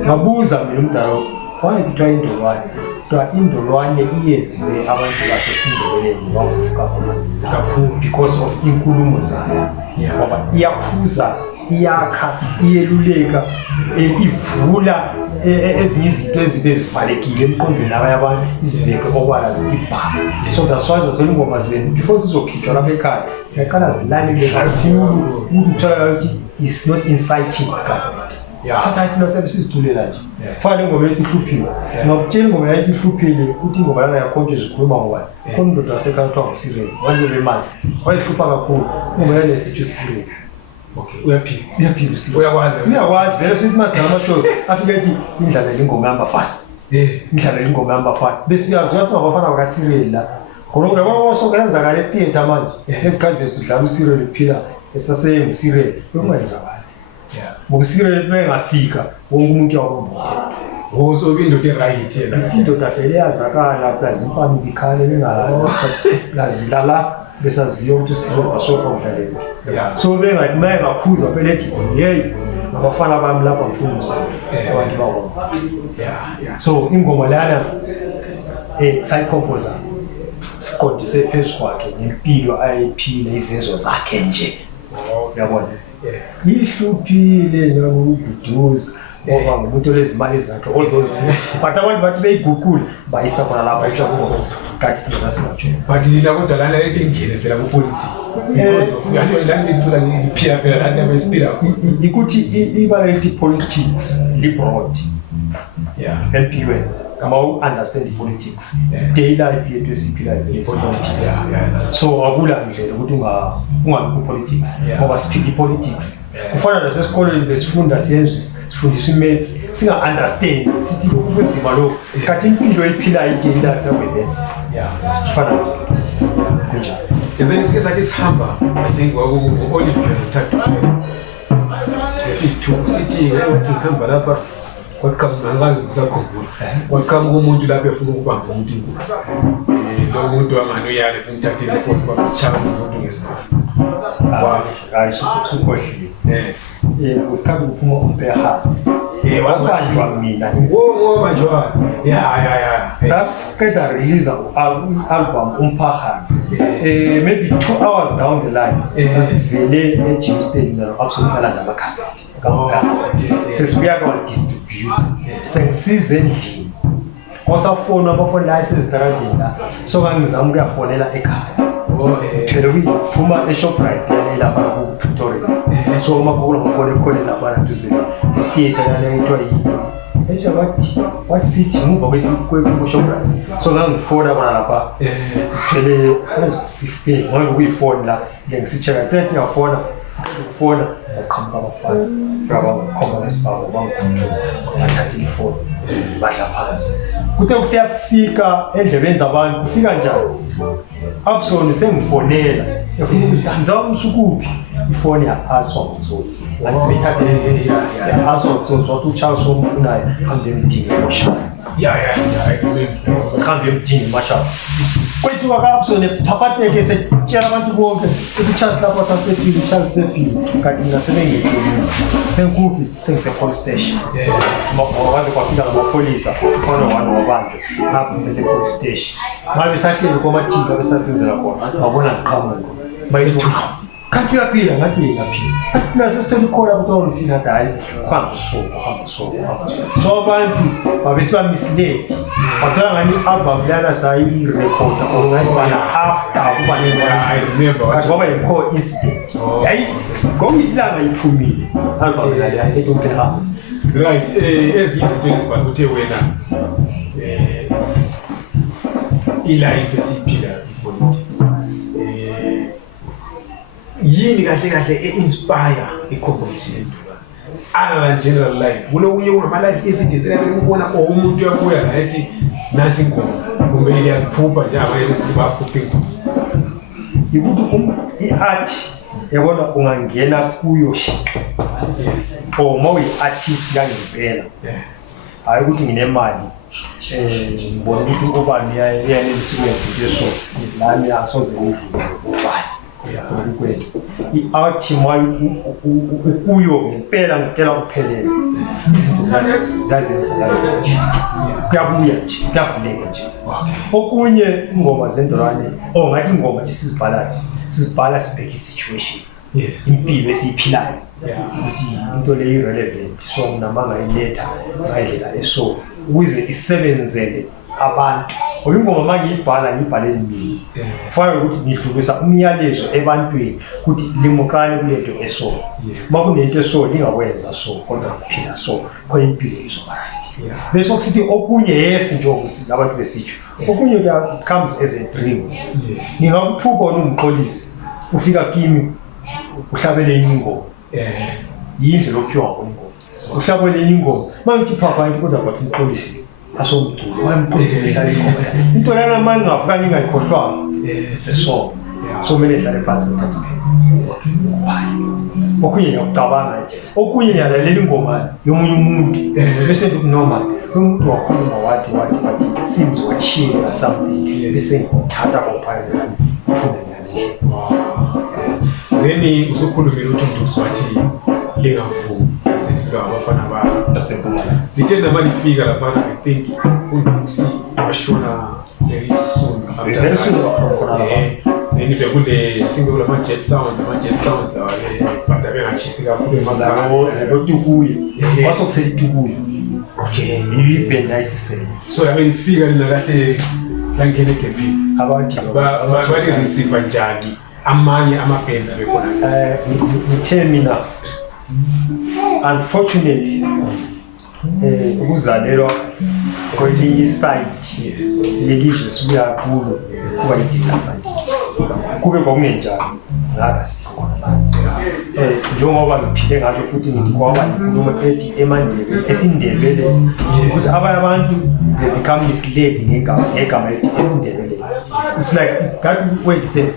Ngabuza mina umdala why kuthiwa iNdolwane, kuthiwa iNdolwane iyenze abantu basesindebeleni bavuka kakhulu because of inkulumo zayo, ngoba iyakhuza, iyakha, iyeluleka, ivula ezinye izinto ezibe zivalekile emqondweni abanye abantu izibeke okwala zikibhaka. So that's why zothola ingoma zenu before zizokhitshwa lapha ekhaya siyaqala zilalele kakhulu ukuthi uthola ukuthi is not inciting government. Sathathi nasebe sizithulela nje fanele ingoma yethu ihluphiwe ngakutshela ingoma yethu ihluphile ukuthi ingoma lana yakhonje zikhuluma ngobani khona indoda yasekhaya kuthiwa nguSireni wanje bemazi wayehlupha kakhulu ingoma yale sithi Sireni. Uyakwazi vele sithi master amashow afike ethi indlala ingoma yambafana indlala ingoma yambafana bese uyazi wasingabafana bakaSireni la ngoba uyabona sokwenzakala ePieter manje esikhathi zethu sidlala uSireni phila esasengusireni bekungenzakala ngoba uSireni bengafika wonke umuntu uyabona so indoda eright yena indoda vele yazakala plus impami bikhale bengala plus lala besaziyo ukuthi sizoba sokudlalela. So bengathi maye ngakhuza phela ethi hey abafana bami lapha ngifuna umsebenzi abantu bawo. So ingoma lana sayicomposa siqondise phezu kwakhe nempilo ayiphila izenzo zakhe nje yabona ihluphile nokududuza ngoba ngumuntu olezimali zakhe all those things but abantu bathi beyiguqula bayisa khona lapha ishakubo kathi thina singatsho but lila kodwa lana engene phela ku politics because of yanto lana ngithola ngiphila phela lana besipila ikuthi ibalenti politics libroad empilweni kama understand politics daily life yethu esiphila politics so akula ndlela ukuthi ungabi ku politics ngoba siphila politics kufana nasesikoleni besifunda sifundiswa imaths singa understand sithi ubuzima lo kathi impilo ephila daily life yakwethu sifana kunjalo. And then isikhathi sathi sihamba I think Oliver Mthathu sithi ngihamba lapha kwaqhamuka angazi ngisakhumbula kwaqhamuka umuntu lapha efuna ukubamba umuntu ingozi lo muntu wamanje uyale efuna ukuthatha ifoni kwachaba umuntu ngesimanga hayi sukhohliwe usikhathi kuphuma umpehana wazibanjwa mina ngobanjwa sasiqeda release album umpahana maybe 2 hours down the line sasivele eJimston no-Absolute namacassette sesibuya kwa distribute sengisize endlini kwasafona amafoni la esezitaradeni la so ngangizama ukuyafonela ekhaya phela ukuyiphuma eShoprite yale lapha ku-Pretoria so uma kula mafoni ekhona lapha duze theater yale ethiwa what city muva kweShoprite so ngangifona bona lapha phela ngokuyifoni la ngisicheka tete ngiyafona ukufona uqhamuka abafana fika bakhomba nesibabo bangikhuthuza bathatha ifoni badla phansi kuthe kusiyafika endlebeni zabantu kufika njani Absolutely sengifonela efuna ukuthi ngizama umsukuphi ifoni ya-aswa ngutsotsi angisibithathe ya-aswa ngutsotsi wathi uCharles omfunayo hambe emdingi emoshaya hambe emdingi emashaya kwethiwa ka-Absolute phaphatheke setshela abantu bonke uCharles lapha asefile uCharles sefile kanti mina sebengekholini sengikuphi sengise-police station kwaze kwafika namapholisa ufana wani wabantu ngapha kumele police station ngabe sahleli kwamathimba besasenzela khona wabona ngiqhamuka bayithi kanti uyaphila ngathi ngiyaphila nasesithole ikhola ukuthi awungifika ngathi hayi uhamba so abantu babesiba misled bathola ngani i-album lana sayirekhoda or sayibhala after kuba nengoba ngoba yikho incident yayi ngokuyilanga iphumile album lana etomphela right ezinye izinto ezibhala uthe wena i-life esiyiphila i-politics yini kahle kahle e-inspire i-composition yenduna other general life kunokunye kunama-life esidenzela ukubona umuntu uyabuya nayethi nasi ingoma kumbe iyaziphupha nje abanye besithi baphupha ingoma yikuthi i-art yabona ungangena kuyo or uma uyi-artist yangempela hayi ukuthi nginemali ngibona ukuthi ubani yayenemisebenzi into eso lami asoze ngidlule ubani ukwenza i-art ukuyo ngempela ngicela kuphelele izinto zazenzelayo kuyabuya nje kuyavuleka nje okunye ingoma zendolwane ngathi ingoma nje sizibhala sibheke i-situation impilo esiyiphilayo ukuthi into leyo irrelevant so namanga iletha ngayidlela eso ukuze isebenzele abantu ngoba ingoma mangiyibhala ngibhaleli mina kufanele ukuthi ngidlulisa umyalezo ebantwini ukuthi limukani kulento eso uma kunento eso lingakwenza so kodwa kuphila so khona impilo izoba right bese kusithi okunye yes njengoba abantu besitsho okunye comes as a dream ngingakuphupha nomxolisi ufika kimi uhlabele ingoma yindlela ophiwa ngomngoma uhlabele ingoma mangithi phapha into kodwa bathi umxolisi asomculo wayemqondile ehlala ingoma into lana manje ngavuka ngingayikhohlwanga it's a song so kumele ehlale phansi ngithathe bhayi okunye ngiyacabanga nje okunye ngiyalalela ingoma yomunye umuntu bese ngithi normal umuntu wakhuluma wathi it seems wachila something bese ngithatha kompile nami ngiphume nje then usukhulumile ukuthi umuntu uswathi lingavumi sifika abafana baseBula litenda malifika lapha I think uNdusi washona very soon from Corona then bekule I think kula jet sounds lawa but abengachisi kakhulu emagalo lotukuye wasokuselitukuye okay ibibend ayisisele so yabefika lina kahle langene kephi abantu bathi receive njani amanye amabhenzi abekhona ngithe mina unfortunately ukuzalelwa kwelinye iside lelizwe sibuya kulo kuba i-disadvantage kube kwakungenjani ngakasikho njengoba ngiphile ngatsho futhi ngithi kwaba inkulumo ethi emandebele esindebele ukuthi abanye abantu they become misled ngegama elithi esindebele it's like that word is an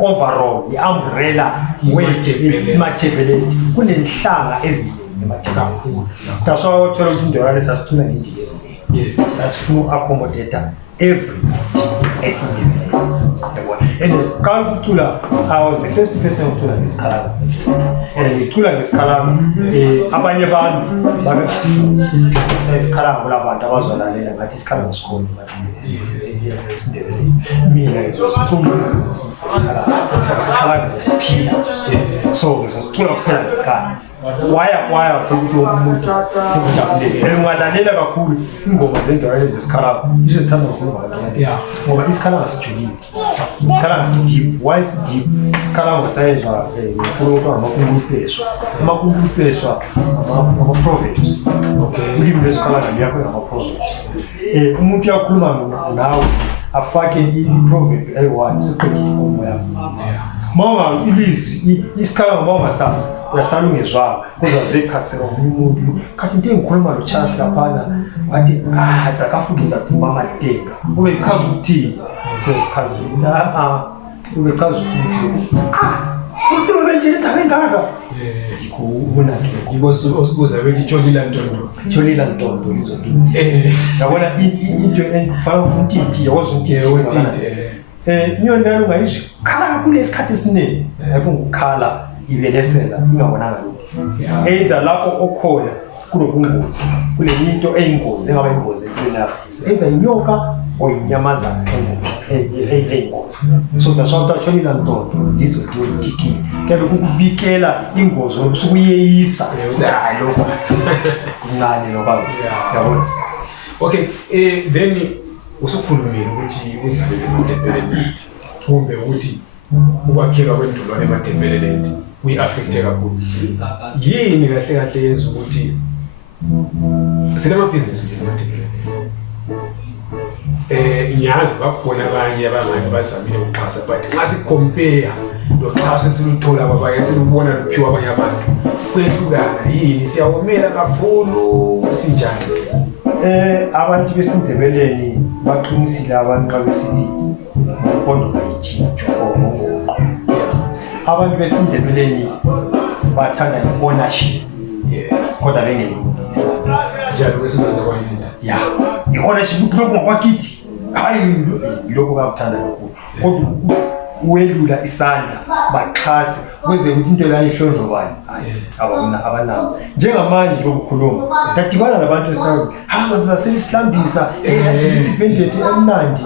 overall i-umbrella word emathebeleni kunenhlanga eziningi emathebeleni that's why uthola ukuthi indolwane sasithula ngendlela eziningi sasifuna uku-accommodate everybody esindebeleni and nesiqala ukucula I was the first person ukucula ngesikhalanga and ngicula ngesikhalanga abanye bami babethi esikhalanga labantu abazolalela ngathi isikhalanga sikhona esindebeleni mina ngizosicula isikhalanga nesiphila so ngizosicula kuphela ngekhaya waya ukuthi umuntu sikujabulele ungalalela kakhulu ingoma zendorane zesikhalanga isho sithanda kakhulu ngoba isikhalanga sijulile isikhalanga sideep why sideep isikhalanga sayenzwa ngikukhuluma amakumpeswa ama-proverbs ulimi lwesikhalanga luyakho ngama-proverbs umuntu uyakhuluma nawe afake i-proverb eyi-1 siqedile inkomo yakho mawunga ilizwi isikhalanga mawungasazi uyasala ungezwanga kuzazwechasela omunye umuntu khathi into engikhuluma lo-Charles laphana wathi dzakafundisa mama tenga ubechaza ukuthini sechaze ubechaza ukuthi uthi babentshela indaba engaka osibuza bethi Tjolila Ntondo lizolinda yabona into efana uNtinti yawazi uNtinti inyoni nalo ungayizwi khala kulesi sikhathi esiningi yabo ngukhala ibelesela ingabonanga lokho is either lapho okhona kunobungozi kule into eyingozi engaba ingozi empilweni yakho is either inyoka or inyamazana eyingozi so that's why Tjolila Ntondo lizolinda kebe ukubikela ingozi usukuyeyisa hayi lokho kuncane lokho yabona okay then usukhulumile ukuthi uzibele ematempeleni kumbe ukuthi ukwakhelwa kwendolwane ematempeleni kuyi-affecte kakhulu yini kahle kahle yenza ukuthi sinemabhizinisi ematempeleni ngiyazi bakhona abanye abangani bazamile ukuxhasa but nxa sicompare loxhaso esiluthola kwabanye silubona luphiwa abanye abantu kuyehlukana yini siyawomela kakhulu sinjani abantu besindebeleni baqinisile abantu xa besithi umpondo kayitshintshwa ngogonqo abantu besindebeleni bathanda i-ownership kodwa bengeyibuyisa njalo kwesimeza kwayinda i-ownership ukulokhu ngokwakithi hayi lokho bakuthanda kakhulu kodwa uwelula isandla baxhase kweze ukuthi into lana ihlondlobani abanabo njengamanje lokukhuluma ngidibana nabantu esitazi hamba zaselihlambisa isibhendeti emnandi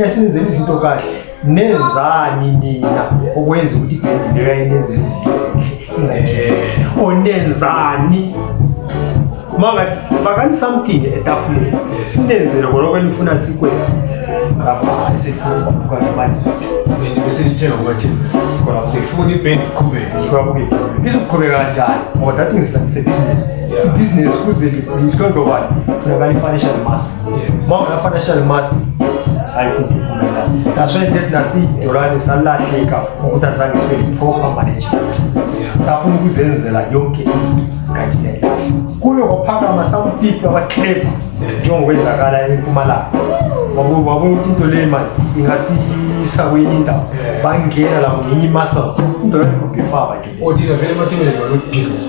yasenzela izinto kahle nenzani nina okwenza ukuthi ibhendi leyo yayinenzela izinto ezinhle onenzani mangathi fakani something etafuleni sinenzele koloko nifuna sikwenze lapha sifuna ukubukana imali zethu beselithenga kumathini khona sifuna ibhendi iqhubeke izoqhubeka kanjani ngoba that is like a business kuze lihlondlobani funakala i-financial master uma financial master ayikuphumela that's why that nasidolane salahleka ukuthi azange sibe proper management safuna ukuzenzela yonke into kanti siyayilahla kuyo kwaphakama some people abaclever njengokwenzakala eMpumalanga wabona ukuthi into le mali ingasisa kwenye indawo bangena la ngenye muscle into le kubifaba nje othina vele mathini lo business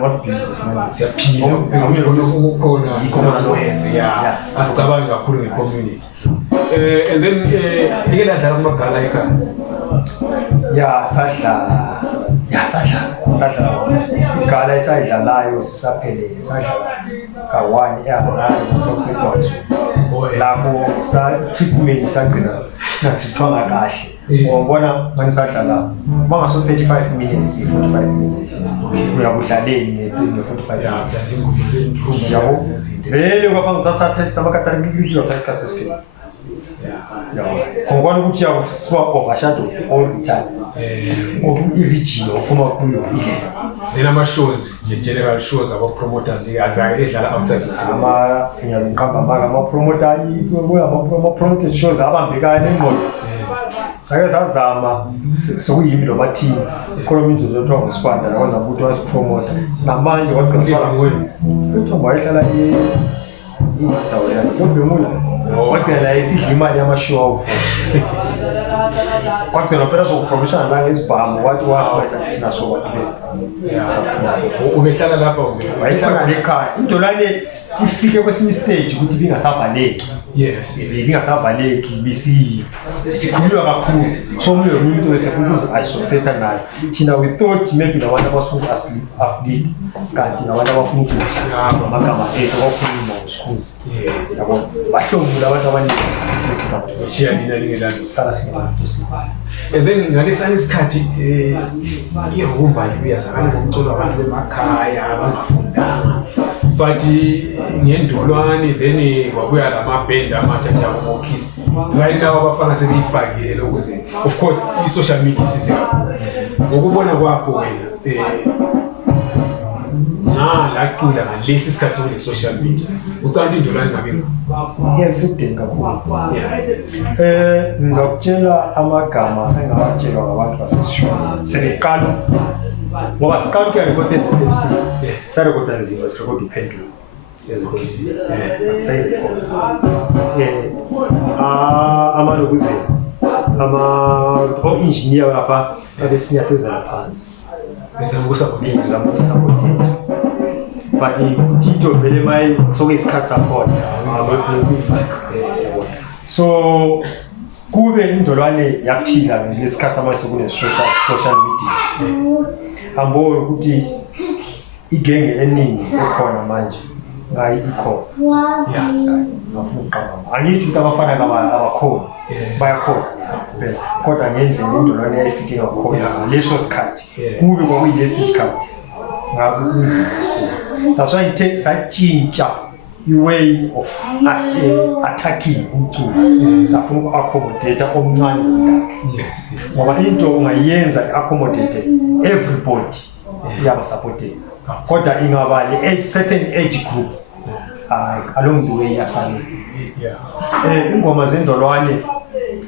not business man siyaphila ukukhona ikhona loyenze asicabanga kakhulu nge-community and then like ladlala kumagala ekhaya sadla igala esayidlalayo sisaphelele sadlala ka-1 eHarare ngokusekwazo lapho sa-treatment sagcina singatrithwanga kahle ngibona manisadlala mangaso 35 minutes 45 minutes uyakudlaleni nge-45 minutes yabo vele kwafanga usasathe samakatalikikiki yothatha isikhathi esiphila ngibona ukuthi uyasiwa overshadow all the time ngoba i-region ophuma kuyo ile then ama-shows general shows aba-promoter azake edlala outside ngiyabiqamba ama-promoted shows abambekayo nengqondo sake sazama sokuyimi lo mathini ikhona imizulu yothiwa nguSibanda nakwazi ukuthi wasipromota namanje kwagcina wayehlala indawo yakhe kodwa wagcina esidla imali yamashow awu kwagcina phela sokupromishana la ngesibhamu wathi wayesafuna sokwatile ubehlala lapha wayehlala ekhaya indolane ifike kwesinye stage ukuthi bingasavaleki. Yes. Bingasavaleki sikhululwa kakhulu. So umle umuntu besefuna ukuthi associate nayo. Thina we thought maybe labantu abafuna athlete kanti abantu abafuna ukudla amagama ethu bakhuluma usikhuzi. Yes. Yabo bahlomula abantu abaningi besesigaba. Share nina lingelani Sala singabantu sibala. And then ngalesani isikhathi irumba liyazakala ngomculo abantu bemakhaya abangafundanga but ngendolwane then kwabuya lamaband amatsha njengabo Kiss right now abafana sebeyifakile ukuze of course i-social media isize kakhulu ngokubona kwakho wena lacula ngalesi isikhathi kune social media ucanda indolwane ngabe Iyakusedeni kakhulu. Ngizokutshela amagama engawatshelwa ngabantu basesishoni. Sebeqala ngoba siqala ukuyarekhoda ezinto emsini. Sarekhoda nzima, sirekhoda iphendulo ezinto emsini. Sayirekhoda. Amalokuzela o-engineer lapha abesinyathezela phansi. bezama ukusapotela but uTito vele maye sokuyisikhathi sakhona so kube indolwane yaphila ngesikhathi samanje kune social media ambona ukuthi igenge eningi ekhona manje ngayi ikhona ngafuna uqamba angithi ukuthi abafana abakhona bayakhona phela kodwa ngendlela indolwane yayifike ngakhona leso sikhathi kube kwakuyilesi sikhathi ngakuzi that's why it satshintsha i-way of attacking umculo safuna uku-accommodate omncane ngoba into ungayenza i-accommodate everybody iyabasupported kodwa ingaba certain age group along the way yasalile ingoma zendolwane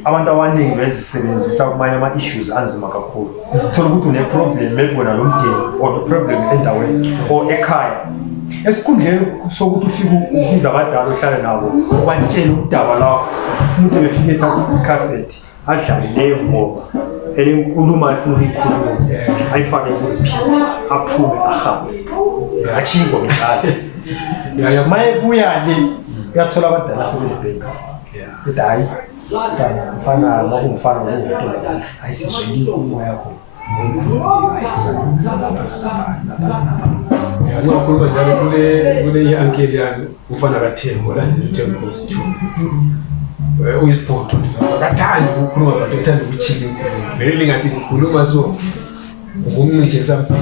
abantu abaningi bezisebenzisa kumanye ama-issues anzima kakhulu thola ukuthi une-problem ebona lo mdeni or problem endaweni or ekhaya esikhundleni sokuthi ufike ubiza abadala ohlale nabo ubatshele udaba lakho umuntu ebefike ethatha ikhasethi adlale leyo ngoma elenkulumo alifuna ukuyikhuluma ayifake ku-repeat aphume ahambe atshiye ingoma idlale maye buya le uyathola abadala sebelebheka bethi hayi mntana mfana makungumfana kungumuntu ayisizwile inkulumo yakho ngokukhuluma njalo kule i-ankeli yami umfana kaThembo olandela uThembo Isithulu uyisiphoto akathandi ukukhuluma abantu ethanda ukuchila inkulumo vele lingathi ngikhuluma so ngumncishe something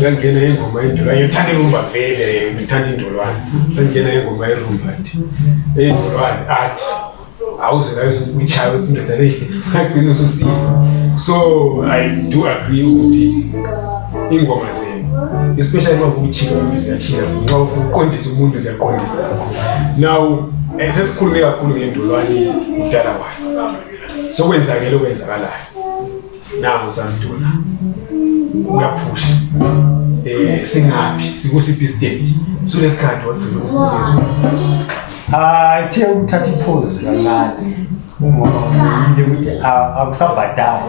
uyangena ingoma yendolwane uthanda irumba vele uthanda indolwane uyangena ingoma yerumba athi indolwane athi awuze la uyichaye indoda le agcina ususiya so I do agree ukuthi ingoma zenu especially mavuka uchila umuntu ziyachila ngoba ufuna uqondisa umuntu ziyaqondisa now sesikhulume kakhulu ngendolwane udala wayo so kwenzakele okwenzakalayo nangu samdula uyaphusha singapi sikusiphi stage so lesikhathi wagcina ukusinikeza Thiye ukuthatha ipause kancane ngoba ngile ukuthi akusabhadala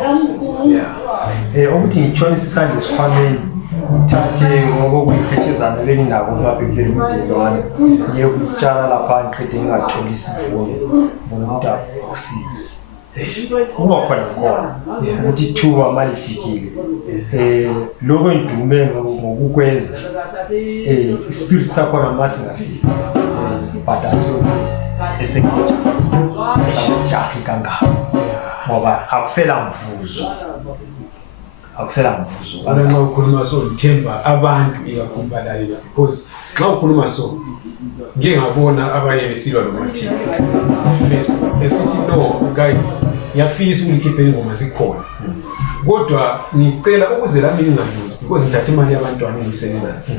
ukuthi ngitshonisa isandla esikhwameni ngithathe ngoba kuyiphetshezana benginako ngabhekele umdeni wami ngiye ukutshala lapha ngiqede ngingatholi isivuno bona ukuthi akusizi kuba khona ukuthi ithuba mali ifikile lokho engidume ngokukwenza ispirit sakhona masingafiki but esengijahi kangako ngoba akusela mvuzo nxa ukhuluma so ngithemba abantu ikakhulumbalalela because nxa ukhuluma so ngike ngabona abanye besilwa nomathini Facebook esithi no guys ngiyafisa ukulikhipha ingoma zikhona kodwa ngicela ukuze lami ngingaluzi because ngithatha imali yabantwana engisebenza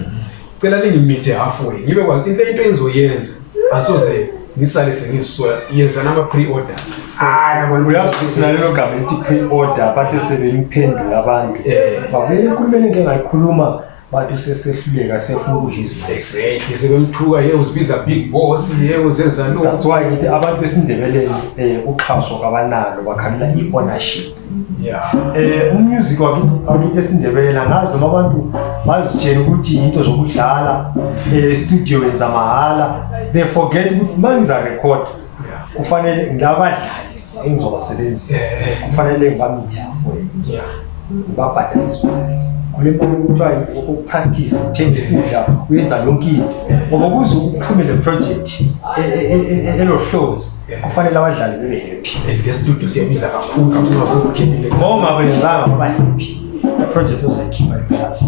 cela ningimithe halfway ngibe kwazi into engizoyenza ansoze ngisale sengisola yenza nama pre-orders abantu uyafuna lelo gama lithi pre-order bathe sebemphendula abantu babuye inkulumeni engayikhuluma bathi usesehluleka sefuna ukudla izimali exactly sebemthuka uzibiza big boss uzenza lo that's why ngithi abantu besindebeleni uxhaso kabanalo bakhalela i-ownership umusic wakithi esindebele ngazi noma abantu bazitshela ukuthi into zokudlala studio yenza mahala, they forget ukuthi mangiza record kufanele ngilabadlali engizobasebenzi kufanele ngibamithe afwe ngibabhadale isibali kule mali kuthiwa ukupractice uthenge ukudla uyenza yonke into ngoba kuze uphume le project elohlozi kufanele abadlali bebe happy le studio siyabiza kakhulu ungafuna ukukhipha ngoba benzanga baba happy project ozoyikhipha iklasi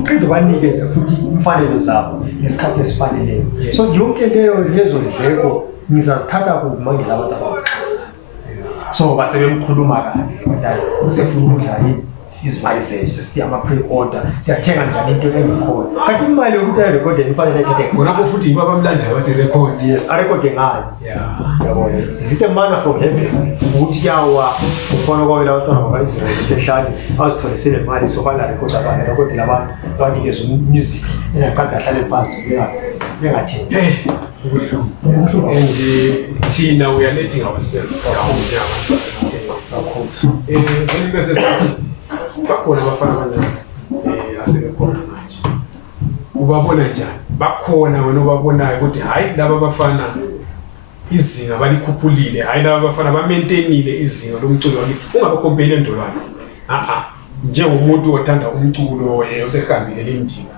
uqeda banikeze futhi imfanelo zabo ngesikhathi esifaneleyo so yonke lezo ndleko ngizazithatha kumangela abantu abaxhasa so basebemkhuluma kabi badala usefuna ukudla yini izimali zethu sithi ama-pre-order siyathenga njani into engikhona kanti imali yokuthi ayirekhode nifanele ayithathe khonapho futhi yibo abamlandayo bathi record yes arekhode ngayo yabona it's a manner from heaven ukuthi kuyawa ukhona kwawela abantwana babayizirele sehlani azitholisele imali sofana rekhoda abanye rekhode labantu banikeze music engaqeda ahlale phansi bengathengi ubuhlungu and thina we are letting ourselves down njengabantu basemthethweni kakhulu bese sithi bakhona abafana abancane asebekhona manje ubabona njani bakhona wena ubabonayo ukuthi hayi laba bafana izinga balikhuphulile hayi laba bafana bamaintainile izinga lomculo wami ungabakompele endolwane njengomuntu othanda umculo osehambile lendima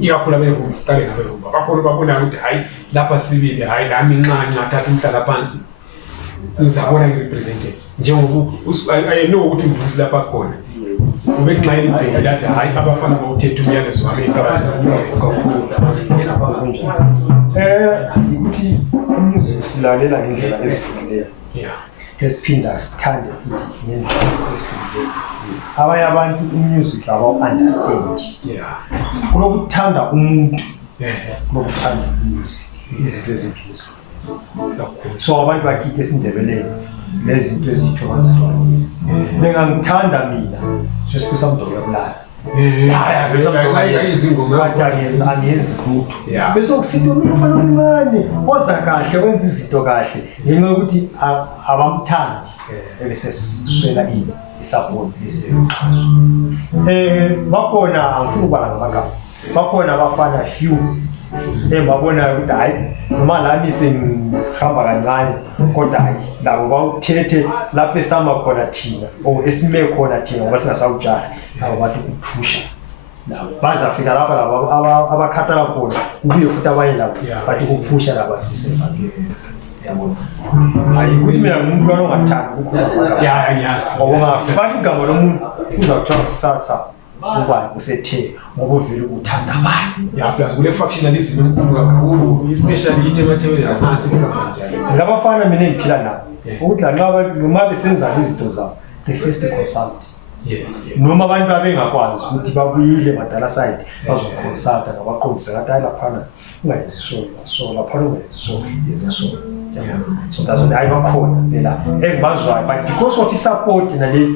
ikakhulu abekuqale ngaberuba bakhona babonayo ukuthi hayi lapha sibili hayi lami ncanca thatha umhlala phansi ngizabona ngirepresented njengoba I know ukuthi umvusi lapha khona ube nxayile ibheke lathi hayi abafana bawuthethe umyalezo wami kakhulu ukuthi umuziku silalela ngendlela ezihlukileyo esiphinda sithande futhi ngendlela ezihlukileyo abanye abantu umuzic abawu-understand kulokuthanda umuntu kulokuthanda umuzic izinto ezimbili so abantu bakithi esindebeleni nezinto eziyithokozihlukanisi bengangithanda mina sesikusa mndobo yokulala angiyenzi lutho bese kusithi omunye ufana omncane oza kahle wenza izinto kahle ngenxa yokuthi abamthandi ebese siswela isapoti lesixhaso bakhona angifuni ukubala ngamagama bakhona abafana few babonayo ukuthi hayi noma lami sengihamba kancane kodwa hayi labo bawuthethe lapho esama khona thina or esime khona thina ngoba singasawujaha labo bathi ukuphusha labo bazafika lapha labo abakhathala khona kubuye futhi abanye labo bathi ukuphusha labo abasefakile yabona hayi ukuthi mina ngumuntu ongathanda ukukhuluma ngiyazi ungafaka igama lomuntu uzawuthiwa kusasa ubani usethe ngoba uvele uthanda abantu plus kule factionalism enkulu kakhulu especially ithemathebele namasti kunamanje labafana mina engiphila nabo ukuthi lanxa noma besenza izinto zabo the first consult noma abantu abengakwazi ukuthi babuyile madala side bazoconsulta ngabaqondise ngathi hayi laphana ungayenzi so laphana ungayenzi so yenza so so that's why bakhona phela engibazwayo but because of support nale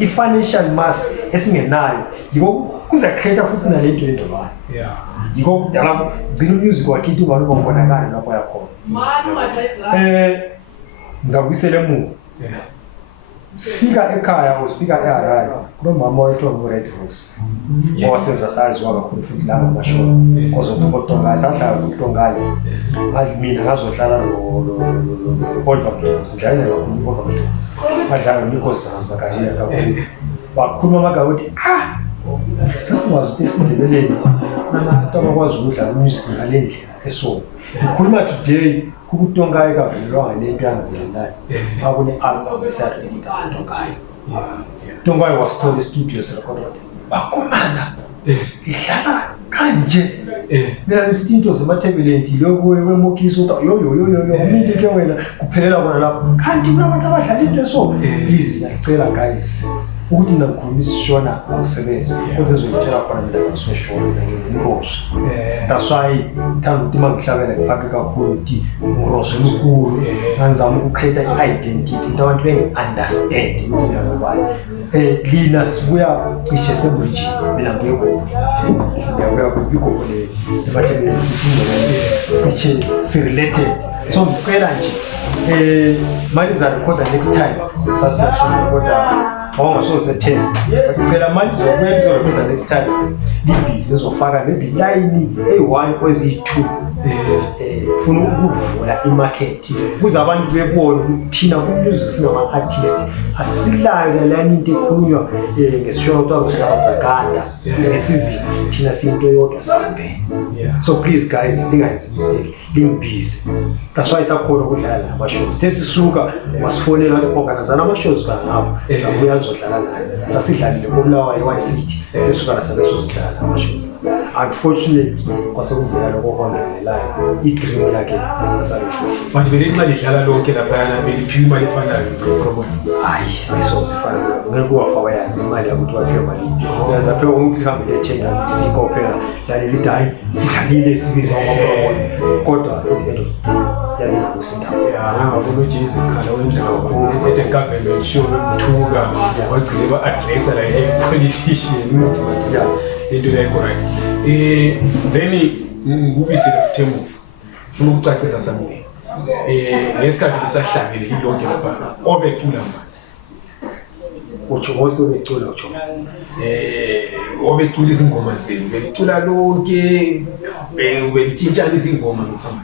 i-financial mass esingenayo yiko kuza create futhi nalento endolwane yiko kudala gcina umusic wakithi ungaluba ngibonakala lapho yakhona ngizakubisela emuva sifika ekhaya usifika eHarare kunomama wethu ongu-Red Rose owasenza saziwa kakhulu futhi laba amashoko ngozothi uBotongayi sahlala uBotongayi mina ngazohlala no-Oliver Mdlozi sidlalela kakhulu u-Oliver Mdlozi badlala noNikos Zakariya kakhulu bakhuluma amagama ukuthi sesingwazi ukuthi esindebeleni kunabantu abakwazi ukudlala umusic ngale ndlela eso ukhuluma today kubutongayi kavelelwanga lento yangilandelayo bakune-album esarekhoda utongayi utongayi wasithola estudio serekhoda bakomana idlala kanje mina besithi into zemathebelenti wemokiso uthi yoyoyoyoyo umile-ke wena kuphelela kona lapho kanti kunabantu abadlala into eso please ngiyacela guys ukuthi mina ngikhuluma isishona awusebenzi kodwa ezoyitshela khona mina ngiseshona ngingumrozo that's why ngithanda ukuthi uma ngihlabela ngifake kakhulu ukuthi umrozo mkhulu ngizama ukucreate i-identity ukuthi abantu bengi-understand ukuthi mina ngubani lina sibuya cishe sebridgini mina ngibuye Goli ngiyabuya Goli emathebeleni cishe si-related so ngicela nje manje zarekhoda next time sasiyarekhoda awungasoze 10 phela manje izokwenza next time libhizi izofaka maybe line eyi-1 kwezi-2 funa ukuvula imarket kuze abantu bebone thina kumuzwe singama-artist asilayo lana into ekhulunywa ngesishona kuthiwa kusazakanda ngesizini thina siyinto yodwa sihambene. So please guys, lingayenzi mistake, lingibhizi. That's why sakhona ukudlala ama-shows. Sisuka wasifonela wathi organizana ama-shows kanapho sabuya nizodlala naye. Sasidlalile koBulawayo e-White City sisuka nasebesozidlala ama-shows. Unfortunately kwasekuvela lokho kwangelayo i-dream yakhe yasalifuna. But belimali idlala lonke laphayana beliphiwa imali efanayo ngepromote. Hayi ayisosifana ngeke wafa wayazi imali yakuthi waphiwa malini. Uyazaphiwa umuntu ihambe lethenga isiko phela laleli hayi sidlalile sibizwa ngamapromote kodwa ngabona uJesu ekhala wenda kakhulu at government show ukuthuka wagcina ba-addressa like politician into yakho right. Then ngubisile Themu ufuna ukucacisa something ngesikhathi lisahlangene ilonke lapha obecula utsho ngosi obecula utsho obecula izingoma zenu belicula lonke belitshintshana izingoma ngaphambi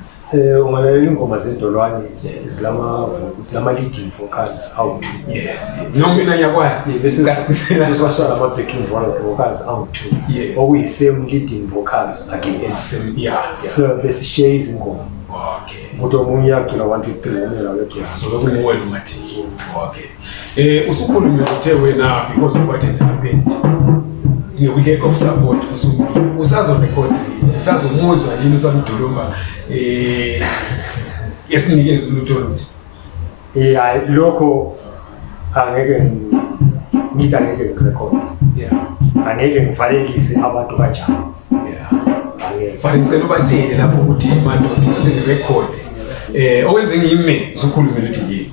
ungalalela ingoma zedolwane zilama leading vocals out. Yes. No mina ngiyakwazi bese sasala ama backing vocals out. Okuyi same leading vocals again. Same So bese share izingoma. Okay. Ukuthi omunye uyacula 1 2 3 omunye lawo uyacula. So lokuwena umathi. Okay. Usukhuluma uthe wena because of what has happened. Lack of support usazo record usazomuzwa yini usamdolomba yesinikeza ulutho nje hayi lokho angeke ngithi angeke ngirecord angeke ngivalelise abantu kanjalo but ngicela ubatshele lapho ukuthi manje userecord owenze ngiyime usukhulumela uthi yini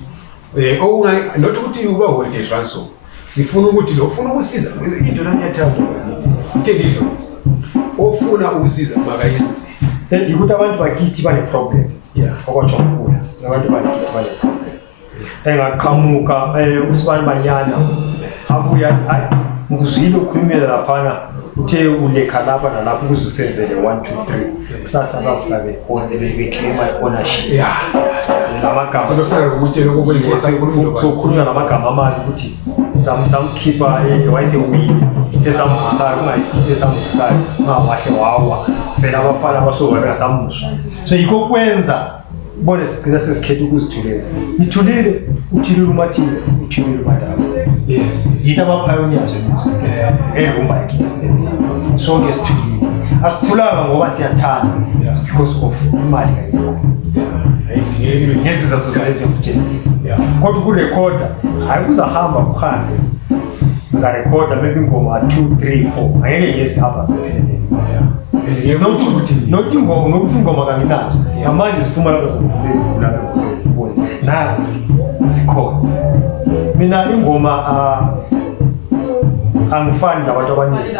not ukuthi uba holiday ransom sifuna ukuthi lo ufuna ukusiza into lanyathamba intelligence ofuna ukusiza makayenze ukuthi abantu bakithi bane problem okotsho ukukhula abantu bakithi bane problem engaqhamuka usibani banyana abuya hayi ngizwile ukhulumela laphana uthe ulekha lapha nalapha ukuze usenzele 1 2 3 kusasa bavuka beclaima ownership lamagama sokufika ukutshela kokwenziwa sokukhulunywa ngamagama amali ukuthi samkhipha wayesewili esamvusayo kungayisinto esamvusayo ungawahle wawa phela abafana abasoba bengasamusha so yikho kwenza ubone sigcina sesikhetha ukuzithulela ngithulile uthulile umathile uthulile umadala yitha ama-pioneers evumba yakhe sonke sithulile asithulanga ngoba siyathanda it's because of imali kayikho ngezizathu zalezimutsheni kodwa ukurekhoda hayi kuzahamba kuhambe ngizarekhoda maybe ingoma 2 3 4 angeke ngiyesihamba nokuthi ingoma kanginalo ngamanje siphuma lapha semvuleni lapha kubonisa nazi zikhona mina ingoma angifani nabantu abaningi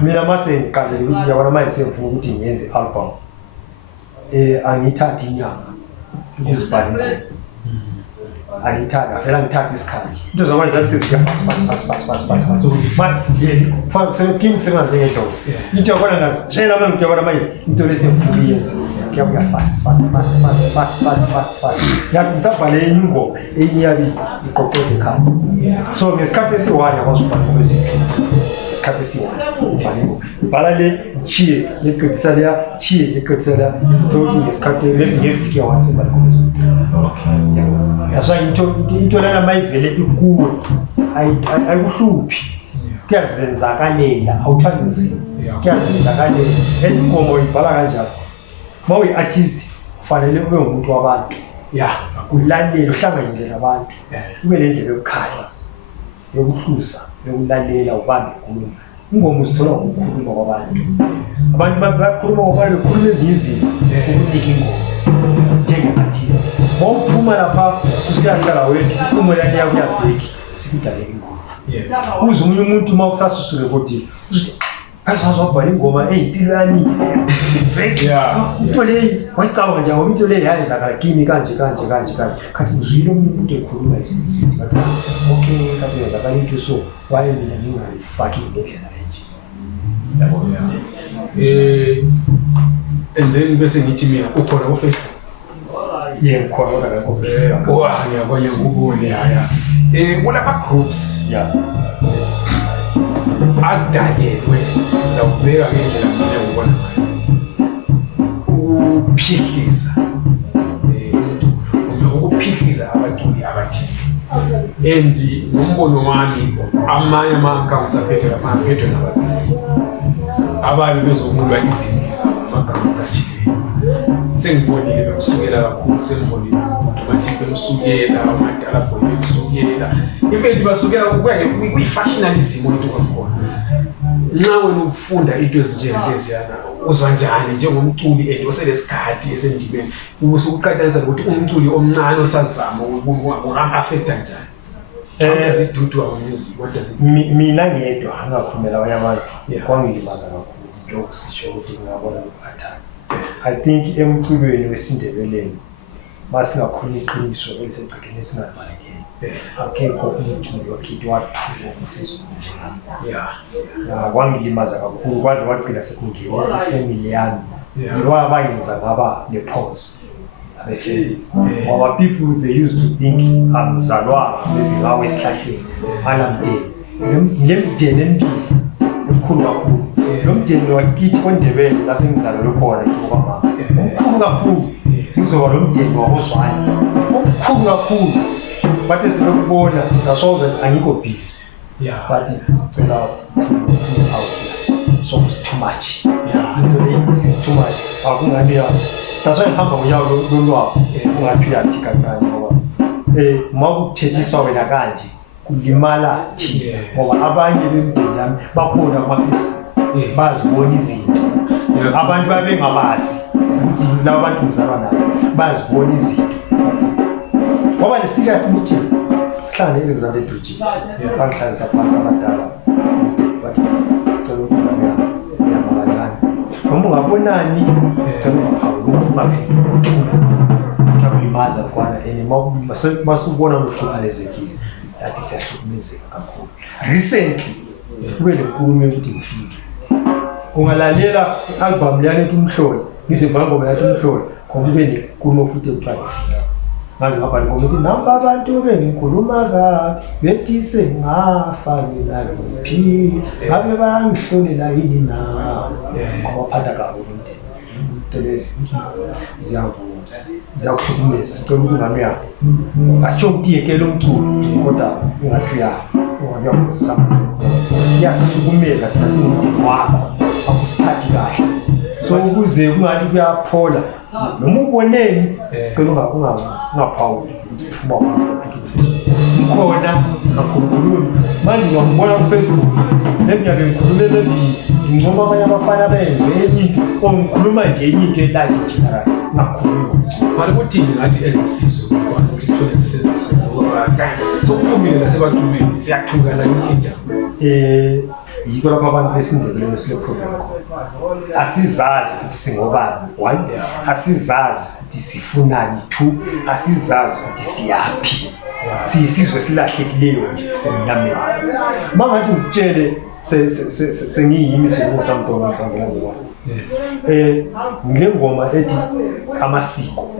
mina mase ngiqalele ukuthi yabona manje sengifuna ukuthi ngenze album angithathi inyanga ukuzibhalela angithatha phela ngithatha isikhathi into zakwazi zabe sezifika fast so manje kufanele kusebenza njengedlozi into yabona ngazitshela manje ngiyabona manje into lesengifuna uyenze kuyabuya fast yathi ngisabhale ingoma enyabi iqoqede ekhaya so ngesikhathi esiwanya kwazubhala kwezithu isikhathi esiwanya bhala le chiye leqedisa leya chiye leqedisa leya toki ngesikhathi ngeviki yawansi bhala kwezithu yaswa into lana mayivele ikuwe ayikuhluphi kuyazenzakalela awuthwali nzima kuyazenzakalela ingoma uyibhala kanjalo uma uyi-artist kufanele ube ngumuntu wabantu ulalela uhlanganyele nabantu ube nendlela yokukhala yokuhluza yokulalela ubambe inkulumo ingoma uzithola ngokukhuluma kwabantu abantu bakhuluma kwabantu bekhuluma ezinye izinto ukunika ingoma njenge-artist mawuphuma lapha usiyahlala wethu ikhulumo lani yakuyabheki sikudaleka ingoma uze umunye umuntu uma kusasusuke kodile uzuthi azwabhala ingoma eyimpilo yami into leyi wayicabanga nje ngoba into leyi yayenzakala kimi kanje khathi ngizwile omunye umuntu ekhuluma isithi kathi okay kathi yenzakala into so waye mina ngingayifaki ngendlela enje yabona and then bese ngithi mina ukhona ku Facebook ngikhona ngakhombisa ngiyabona ngubone haya kulama groups akudalelwe ngizawubeka ngendlela mina ngibona ngayo ukuphihliza ukuphihliza abaculi abathile and ngombono wami amanye ama-accounts aphethwe ngababili ababe bezonqulwa izimpi zabo amagama acatshileyo sengibonile bekusukela kakhulu sengibonile automatic bekusukela amadala boy bekusukela ifethi basukela kuyi-factionalism into kakhona nxa wena ufunda into ezinjengaleziyana uzwa njani njengomculi and oselesikhathi esendibeni usukuqhathanisa ukuthi umculi omncane osazama unga-affecta njani zidudu abamusic what does it mina ngedwa angakhulumela abanye abantu kwangilimaza kakhulu njengokusitsho ukuthi ngingabona ngiphathana I think emculweni wesindebeleni masingakhuluma iqiniso elisegcekeni esingalibalekeli akekho umculi wakhithi wathuka ku-Facebook kwangilimaza kakhulu kwaze wagcina sekungene ifamily yami yibo abangenza ngaba ne-pause abefamily ngoba people they used to think angizalwanga maybe ngawo esihlahleni alamdeni emdeni emkhulu kakhulu lo mdeni wakithi kondebele lapho engizalelwe khona ngoba omkhulu kakhulu sizoba lo mdeni wakozwane omkhulu kakhulu bathe sebekubona ngasoze angikho busy but sicela out so it's too much into leyi is too much akungani ya tasho ngihamba ngonyaka lolwabo ungathi uyathi kancane ngoba makuthethiswa wena kanje kulimala thina ngoba abanye bezindlela yami bakhona kuma-Facebook bazibona izinto abantu babengabazi ukuthi laba bantu ngizalwa nabo bazibona izinto ngoba le-serious meeting sihlangane e-Alexander Bridge bangihlalisa phansi abadala bathi sicela ukuthi uyama kancane noma ungabonani sicela ungaphawuli ungaphenduli kuyakulimaza kwana and masubona uhlukumezekile yathi siyahlukumezeka kakhulu recently kube lenkulumo yokuthi ngifike ungalalela i-album liyana ethi umhlolo ngisebhangoma yathi umhlolo ngoba kube nenkulumo futhi ekuthiwa ngifike ngaze ngabhala ingoma ethi namba abantu bengikhuluma kabi bethi sengafa mina ngiphi ngabe bangihlolela yini na ngoba phatha kabi umndeni into lezi ziyakuhlukumeza sicela ukuthi ungami yakho asitsho ukuthi yekela umculo kodwa ungathi uyakuzama iyasihlukumeza thina singumndeni wakho akusiphathi kahle so ukuze kungathi kuyaphola noma uboneni sicela ungaphawuli uphuma ukhona ngakhuluma manje ngiyambona ku-Facebook leminyaka ngikhulumele ngincoma abanye abafana benze enye into ngikhuluma nje enye into elive general ngakhuluma phela ukuthi ngathi ezisizwe ukuthi sithole siseziswe sokuphumela sebaculweni siyathukana indawo yiko lapho abantu besindebeleni sile problem khona asizazi ukuthi singobani one asizazi ukuthi sifunani two asizazi ukuthi siyaphi siyisizwe silahlekileyo nje semnyameni mangathi ngitshele sengiyimi sengosamdonga ngisangela ngibona ngile ngoma ethi amasiko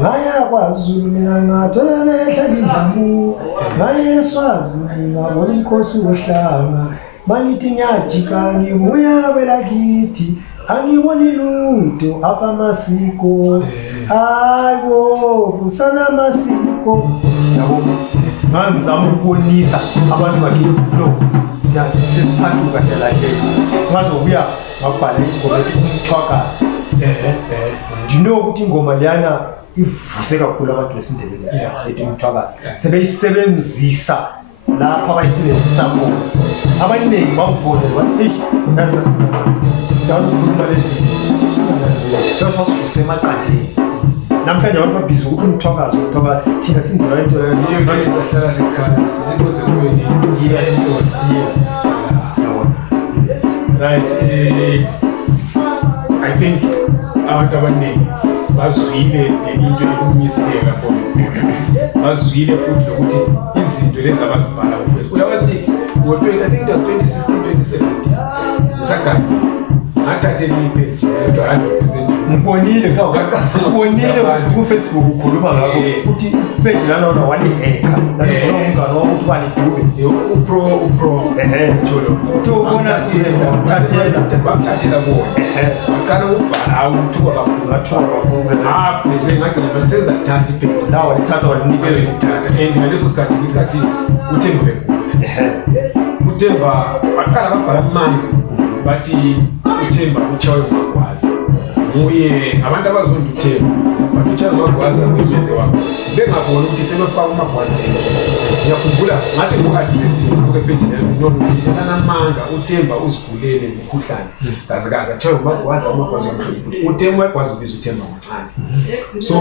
ngaya kwaZulu mina ngathola behla indlamu ngaye Swazi ngabona inkosi wohlanga mangithi ngiyajika ngibuya kwelakithi angiboni lutho apha amasiko hayibo kusana amasiko yabo ngizama ukubonisa abantu bakithi no sesiphanduka siyalahleka ngazobuya ngabhala ingoma ethi umthwakazi ndino ukuthi ingoma leyana ivuse kakhulu abantu besindebele ethi umthwakazi sebeyisebenzisa lapha abayisebenzisa khona abaningi bangivonela bathi ndawula ukukhuluma lezi zinto singananzela lokho basivuse emaqandeni namhlanje abantu babhizi ukuthi umthwakazi thina sindela into leyo sihlala sekhaya sizinto zekweni Right. I think abantu abaningi bazwile into ekumisileyo lapho. Bazwile futhi ukuthi izinto lezi abazibhala ku Facebook. Uyawathi I think it was 2016, 2017. Sakanye. Athathe page yedwa 100%. Mbonile ku Facebook ukhuluma ngakho ukuthi page lana waliheka. Nalo umngane wakho kuba lidube. Upro jolo. Ubona bathathela kuwo. Uqala ukubhala awuthuka kakhulu. Bese ngagcina senza 30 page. Lawa lithatha walinikeza ukuthatha. And ngaleso sikhathi uThemba bekho. uThemba waqala babhala manje bathi uThemba uchawe umagwaza nguye abantu abazonda uThemba bathi uchawe umagwaza uyimenze wakho bengabona ukuthi sebefaka umagwaza ngiyakhumbula ngathi ngo-address page namanga uThemba uzigulele ngomkhuhlane kazi achawe umagwaza omhlophe uThemba wakwazi ukubiza uThemba ngoncane so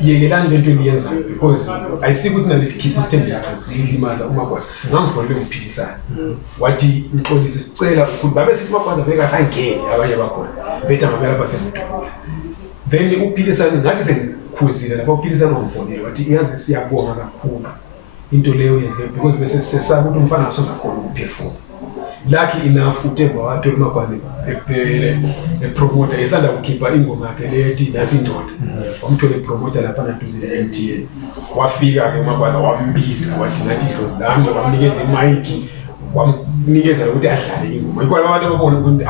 yekelani lento eliyenzayo because ayisiki ukuthi nalikhipha uSthemba isithunzi lilimaza umagwaza ngamfonele ngiphikisana wathi inxolisi sicela ukuthi babe sithi umagwaza beka sangene abanye bakhona betha ngabela basemdodolo then uphilisana ngathi sengikhuzile lapho uphilisana ngomfonele wathi yazi siyabonga kakhulu into leyo yenze because bese sesaba ukuthi umfana asoza khona ukuphefumula lucky enough uThemba wathola umagwaza promoter esanda kukhipha ingoma yakhe lethi nasindoda wamthola promoter lapha naduze neMTN wafika ke umagwaza wambisa wathi nathi idlozi lami wamnikeza imic wamnikeza ukuthi adlale ingoma ikho abantu ababona ukuthi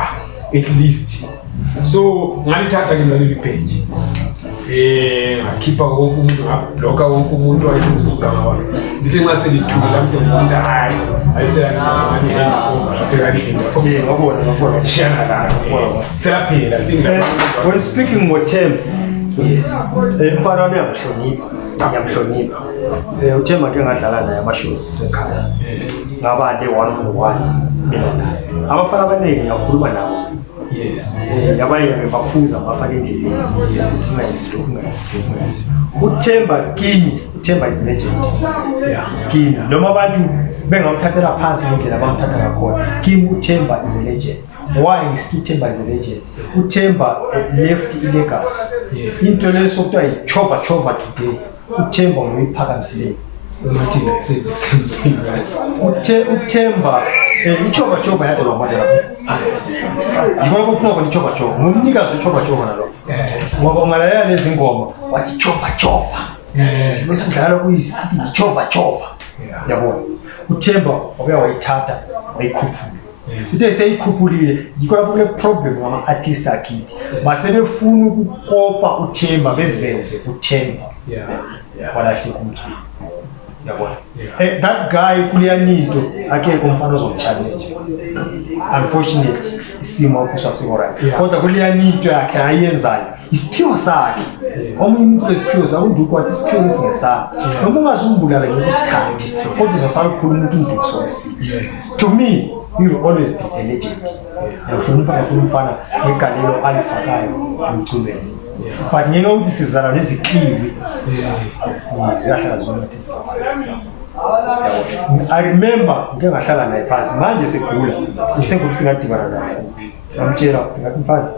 at least so ngalithatha ke leli page ngakhipha wonke umuntu ngabloka wonke umuntu wayesenza umgama wakhe lithi nxa selithula msemuntu ngabona shana la selaphela when speaking with Themba yes mfana wami ngiyamhlonipha uThemba ke ngadlala naye ama-shows sekhaya ngabale 1-on-1 mina naye abafana abaningi ngiyakhuluma nawo yes yabanye baphuza bafake endleleni uThemba is legend kimi noma abantu bengamthathela phansi ngendlela abamthatha ngakhona kimi uThemba is a legend. Why is uThemba is a legend? uThemba left ilegacy into leso kuthiwa yichova today uThemba ngoyiphakamisile umathi say the same thing guys uThemba ichova yade lomodela ngoba kuphuma ichova ngumnikazi ichova nalo ngoba ungalayela lezi ngoma wathi chova sibesidlala kuyisithi ichova yabona uThemba wabe wayithatha wayikhuphula into seyikhuphulile yikho lapho kule problem ngama artist akithi basebefuna ukukopa uThemba bezenze uThemba walahlika umculo yabona that guy kuliyaninto akekho umfana ozomchallenge unfortunately isimo kusasiko right kodwa kuliyaninto yakhe ayenzayo isiphiwo sakhe omunye umuntu lesiphiwo sakunduku wathi isiphiwo singesakho noma ungazumbulala ngekusithathi kodwa uzasakhuluma umuntu induku esithi to me you will always be a legend uhlonipha kakhulu umfana ngegalelo alifakayo emculweni but ngeke ukuthi sizala nezikhiwi ziyahlala zona I remember ngeke ngahlala naye phansi manje segula sengifika ngadibana naye ngamtshela ngathi mfana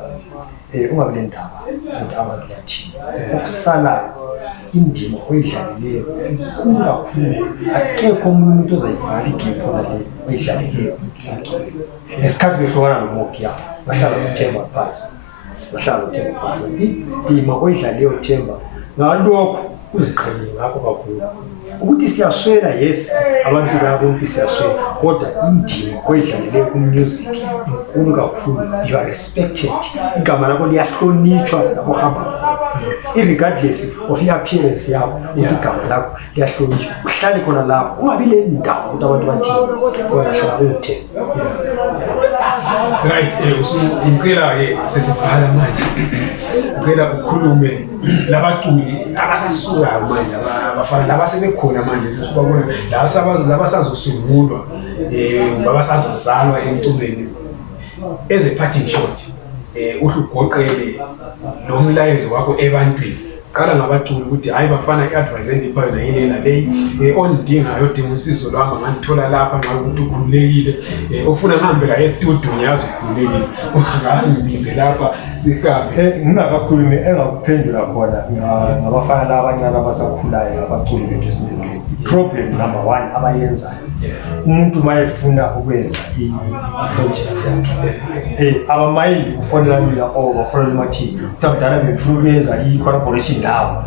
ungabe lendaba ukuthi abantu bathini okusalayo indima oyidlalileyo inkulu kakhulu akekho umuntu ozayivala igephu nale oyidlalileyo emculweni ngesikhathi behlukana noMoki yabo bahlala uThemba phansi indima oyidlalileyo uThemba ngalokho uziqhenye ngakho kakhulu ukuthi siyaswela yes abantu bayabona ukuthi siyaswela kodwa indima oyidlalileyo ku-music inkulu kakhulu you are respected igama lakho liyahlonitshwa lapho hamba khona regardless of i-appearance yakho igama lakho liyahlonitshwa uhlale khona lapho ungabi le ndawo ukuthi abantu bathini wena hlala uThemba right ngicela ke sesivala manje ngicela ukhulume labaculi abasasukayo manje abafana laba sebekhona manje sesibabona labasazosungulwa babasazozalwa emculweni as a parting shot uhlugoqele lo mlayezo wakho ebantwini qala ngabaculi ukuthi hayi bafana i-advice engipha yona yilela leyi ondingayo odinga usizo lwami nganithola lapha ngabe ukuthi ukhululekile ofuna ngihambe la e-studio ngiyazi ukhululekile ungangibize lapha sihambe. Ngingakakhulumi engakuphendula khona ngabafana laba abancane abasakhulayo abaculi bethu esiNdebeleni. Problem number 1 abayenzayo umuntu mayefuna ukwenza i-project yakhe abamayindi kufonela mina bafonela mathi kudala befuna ukwenza i-collaboration nawo.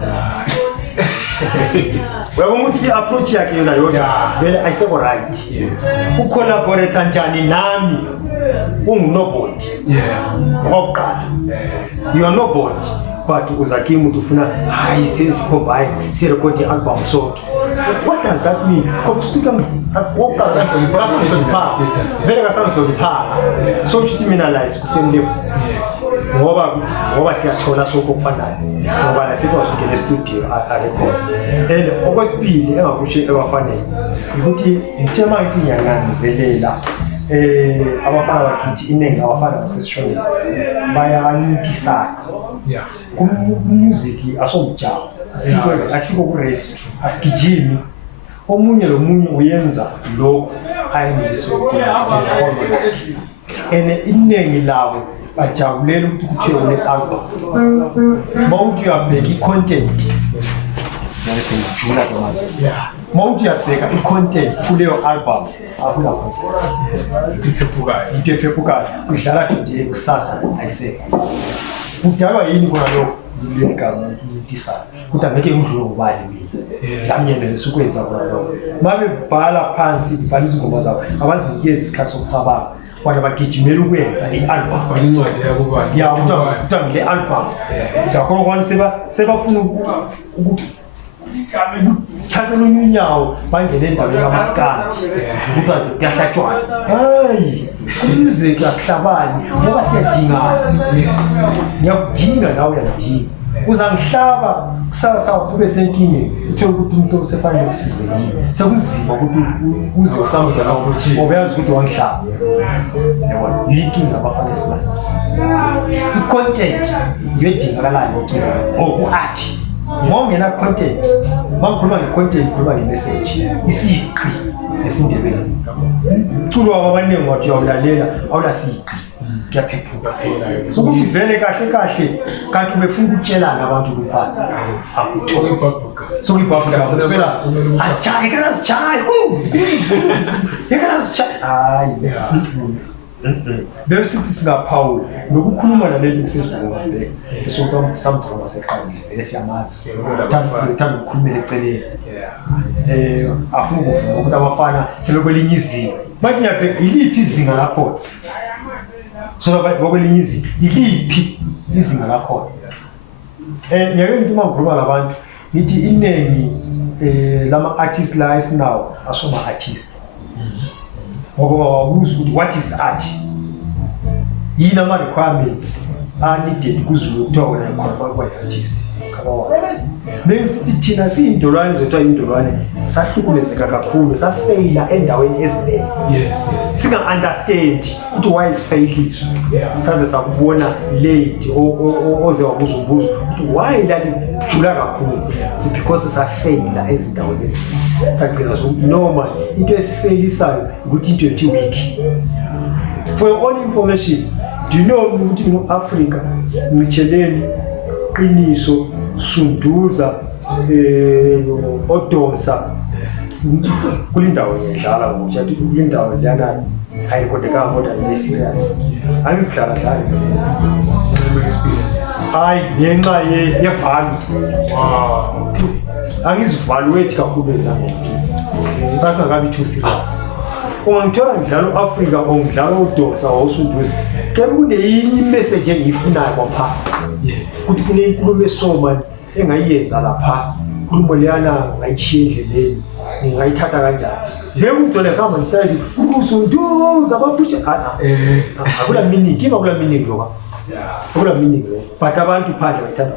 Uyabona ukuthi i-approach yakhe yona yodwa vele ayisekho right. Ucollaborate kanjani nami ungunobody ngokuqala you are nobody but uzakhe umuntu ufuna hayi senze combine sirecord i-album sonke. What does that mean? Komstika ngokuqala vele kasangihloniphanga so uthi mina la isikuseni level ngoba siyathola sonke okufanayo ngoba la sikwazi ukungena e-studio a-record. And okwesibili engakusho ebafanele ukuthi ngithema ngithi ngiyananzelela abafana bakithi iningi abafana basesishoneni bayantisana music asomjaho asiko ku-race asigijimi omunye nomunye uyenza lokho ayenelise ukwenza and iningi labo bajabulela ukuthi kuthiwe une-album mawuthi uyabheka i-content ngisengijula manje mawuthi uyabheka i-content kuleyo album akula into ephephukayo kudlala today kusasa ayisekho. Kudalwa yini kona lokho yile gama ukuntisana kodwa ngeke ngidlule ngubani mina ngamnyenelisa ukwenza kona lokho mabebhala phansi ibhala izingoma zabo abazinikeza isikhathi sokucabanga kodwa bagijimela ukwenza i-album incwadi yabo bani kuthiwa ngile album ngakho kwani sebafuna thatha lomnye unyawo bangene endaweni kamaskandi ukuthi kuyahlatshwana hayi music asihlabani ngoba siyadingana ngiyakudinga nawe uyadinga uzangihlaba kusasa kube senkingeni uthe ukuthi umuntu osefanele ukusizekile sekuzima ukuthi uze usambuza lapho ngoba yazi ukuthi wangihlaba yabona yinkinga abafana sina i-content yedingakalayo oku-art ngongena content mangikhuluma nge-content khuluma nge-message isiqi esiNdebeleni umculo wabo abaningi wathi uyawulalela awulasiqi kuyaphephuka sokuthi vele kahle kahle kanti ubefuna ukutshelana abantu kumfana sokuyibhafuka phela asichaye kana asichaye hayi besithi singaphawula nokukhuluma naleli ku-Facebook ngabheka sokuthi samdroma waseqalile vele siyamazi uthanda ukukhulumela eceleni afuna ukuvuma ukuthi abafana sebekwelinye izinga bathi ngiyabheka yiliphi izinga lakhona so bakwelinye izinga yiliphi izinga lakhona ngiyake ngithi uma ngikhuluma nabantu ngithi iningi lama-artist la esinawo asoma-artist ngoba wabuza ukuthi what is art yini ama-requirements a-needed kuzulu kuthiwa wona i-qualify kuba yi-artist kabawazi bengisithi thina siyindolwane zothiwa yindolwane sahlukumezeka kakhulu safeyila endaweni eziningi singa-understand ukuthi why sifeyiliswe saze sakubona late oze wabuza umbuzo ukuthi why lalijula kakhulu it's because safeyila ezindaweni eziningi sagcina noma into esifeyilisayo ukuthi into ethi weak. For your own information, do you know ukuthi no-Africa ngicheleni Qiniso Sunduza odonsa kulindawo yedlala ngokuthi athi kulindawo lana ayikodeka ngoba ayiserious angizidlala dlala experience hayi ngenxa yevalo angizivaluate kakhulu ezango sasingabi too serious ungangithola ngidlala u-Africa or ngidlala udonsa wawusunduza kebe kuneyinye imessage engiyifunayo kwapha ukuthi kunenkulumo esomani engayiyenza lapha inkulumo leyana ngayishiya endleleni ngingayithatha kanjani ngeke ungithole ngihamba ngisitayile ukusunduza baphusha akula meaning kiba kula meaning lokho akula meaning lokho but abantu phandle bayithanda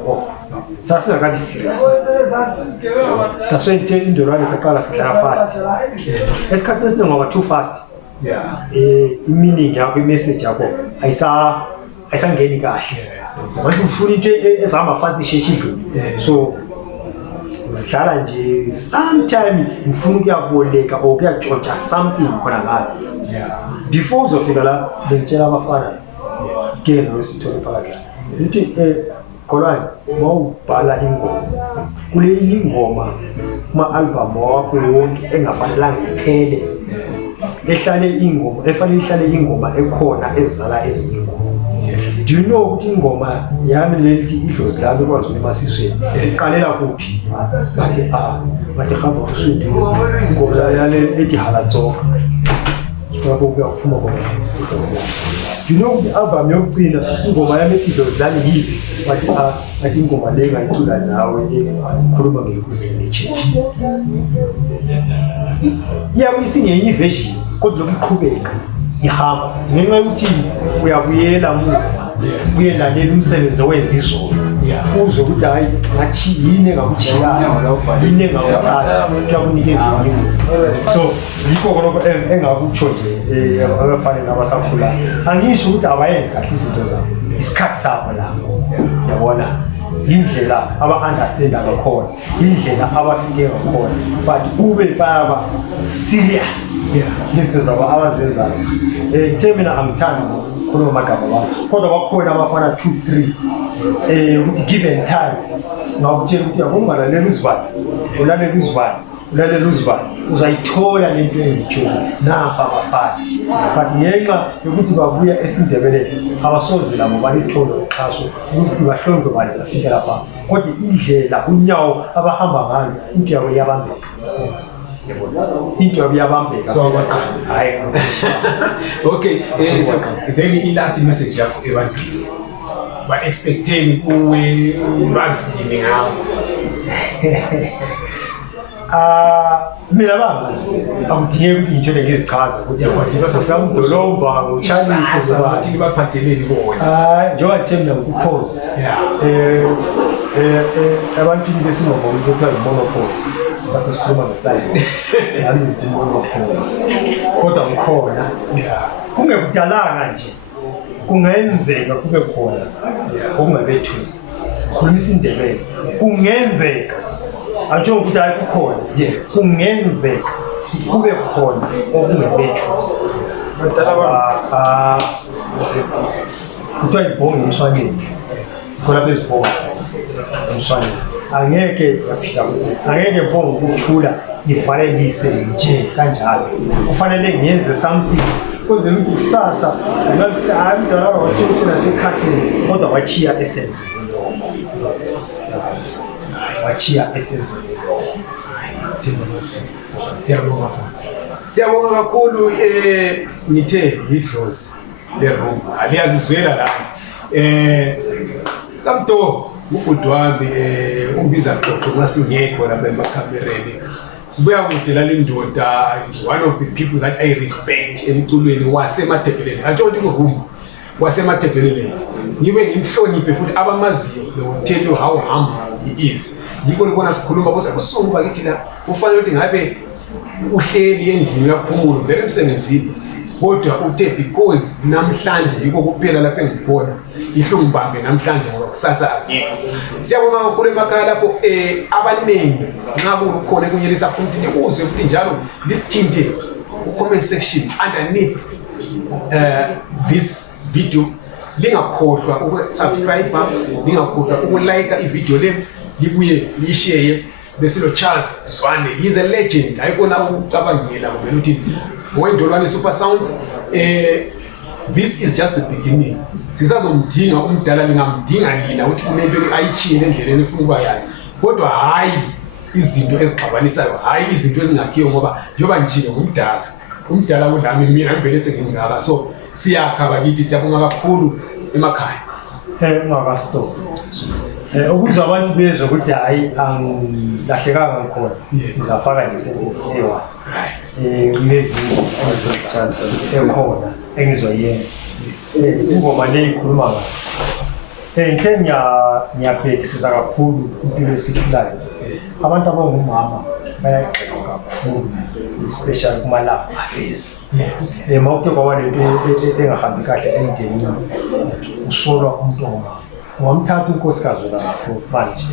sasingakabi serious naso indolwane saqala sidlala fast esikhathi esiningi ngoba too fast i-meaning yakho i-message yakho ayisangeni kahle manje ufuna into ezihamba fast isheshidlule so udlala nje sometime ngifuna ukuyaboleka or ukuyajoja something khona ngalo before uzofika la bengitshela abafana ke lo sithole phakathi ukuthi Kolani mawubhala ingoma kule ingoma ma-album wakho wonke engafanelanga iphele efanele ihlale ingoma ekhona ezala ezinye ingoma. Do you know ukuthi ingoma yami lelithi idlozi lami ekwazi ukumasisweni iqalela kuphi? Bathi hamba kusudile ingoma yale ethi halatsoka lapho kuyaphuma khona idlozi lami. Do you know ukuthi album yokugcina ingoma yami ethi idlozi lami yiphi? Bathi ingoma le ngayicula nawe ekhuluma ngelokuzela check. Iyabe isingenye version kodwa lokuqhubeka ihamba ngenxa yokuthi uyabuyela muva uyelalela umsebenzi owenza izolo uzwe ukuthi hayi ngathi yini engakuchiyayo yini engakuthatha kuyakunikeza inyumo. So yikho konke engakutsho nje abafanele abasakhulayo angisho ukuthi abayenzi kahle izinto zabo isikhathi sabo lapho yabona indlela aba-understanda ngakhona indlela abafike ngakhona but kube baba serious ngezinto zabo abazenzayo. Ngithe mina angithandi ukukhuluma amagama wami kodwa bakhona abafana 2-3 ukuthi give and time ngakutshela ukuthi yabona ungalalela uzibani uzayithola lento engitshela napha abafana but ngenxa yokuthi babuya esindebeleni abasoze labo balithole uxhaso ukuthi bahlonzwe bani bafike lapha kodwa indlela unyawo abahamba ngalo into yabo iyabambeka into yabo iyabambeka so hayi okay so then i-last message yakho ebantwini ba-expecteni kuwe bazini ngawo. Mina bangazi akudingeki ukuthi ngitshele ngezichaza ukuthi basamdolomba ngochalise bathi baphatheleni bona njengoba ngithe mina ukupose abantwini besingoma ukuthi kuthiwa yi-monopause basesikhuluma ngesayensi yami yi-monopause kodwa ngikhona kungekudalanga nje kungenzeka kube khona okungabethusi khulumisa indebele kungenzeka atsho ukuthi hayi kukhona kungenzeka kube khona okungabethusi kuthiwa ibhonge emshwaneni khona bezibhonga emshwaneni angeke yaphila angeke bonge ukuthula ivalelise nje kanjalo kufanele ngiyenze something kuze ukuthi kusasa ngathi hayi mdala wasikuthi nasekhathini kodwa wachiya essence siyabonga kakhulu ngithe idlozi lerumba aliyazizwela la Samto ubhuti wami ubiza xoxo masingekho lapha emakhamereni sibuya kudela le ndoda one of the people that I respect emculweni waseMathebeleni atsho ukuthi kurumba waseMathebeleni ngibe ngimhloniphe futhi abamaziyo they will tell you how humble he is. Yiko libona sikhuluma kusebusuku bakithi la kufanele ukuthi ngabe uhleli endlini uyaphumula vele emsebenzini kodwa uthe because namhlanje yiko kuphela lapha engibona ihlungibambe namhlanje ngoba kusasa angekho. Siyabonga kakhulu emakhaya lapho abaningi nxa kukhona kunyelisa futhi uzwe futhi njalo lisithinte ku-comment section underneath this video. Lingakhohlwa ukusubscribe, lingakhohlwa ukulike ivideo le, libuye lishare. Besilo Charles Zwane, he's a legend. Ayikona ukucabangela ngoba ukuthi ngoNdolwane Super Sound this is just the beginning. Sizazomdinga umdala lingamdinga yina ukuthi kunento ayichiye endleleni efuna ukuba yazi. Kodwa hayi izinto ezixabanisayo, hayi izinto ezingakhiyo ngoba njoba njini ngumdala. Umdala udlami mina ngivele sengingaka. So siyakha bakithi siyabonga kakhulu emakhaya. Ngakastop. Ukuze abantu bezwe ukuthi hayi angilahlekanga ngikhona ngizafaka nje sentence ewa kunezinto ekhona engizoyenza ingoma le ikhuluma ngayo ngithe ngiyabhekisisa kakhulu impilo esiphilayo. Abantu abangomama bayagxeka kakhulu especially kuma-love affairs. Mawuthe kwaba lento engahambi kahle emndenini usolwa umntu ongumama wamthatha unkosikazi lapho manje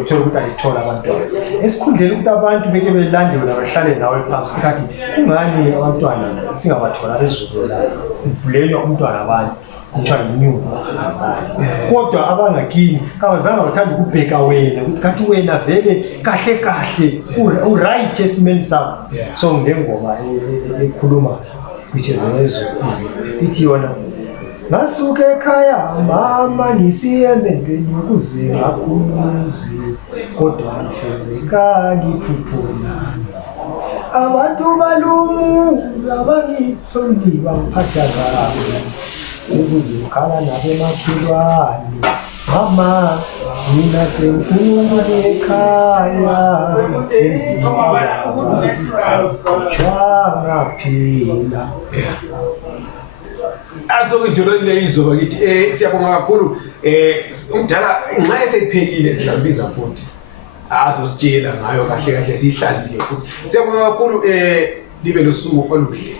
uthola ukuthi alithola abantwana esikhundleni ukuthi abantu beke belande wena bahlale nawe phansi ukuthi kungani abantwana singabathola bezulu la ubhulenya umntwana abantu kuthiwa inyuku azali kodwa abangakini kabazange bathanda ukubheka wena ukuthi kathi wena vele kahle kahle u-right esimeni sakho so ngengoma ekhuluma cishe zezo ithi yona ngasuke ekhaya mama ngisiye emendweni ukuze ngakhuluze kodwa ngifezeka ngiphuphula abantu balumuza bangitholi bangiphatha kabi sekuzikhala nabemakhelwane mama mina sengifuna ekhaya ngaphila asokudololile izolo ngithi siyabonga kakhulu umdala nxa esephekile siyabiza futhi azositshela ngayo kahle kahle siyihlaziye futhi siyabonga kakhulu libe losuku oluhle.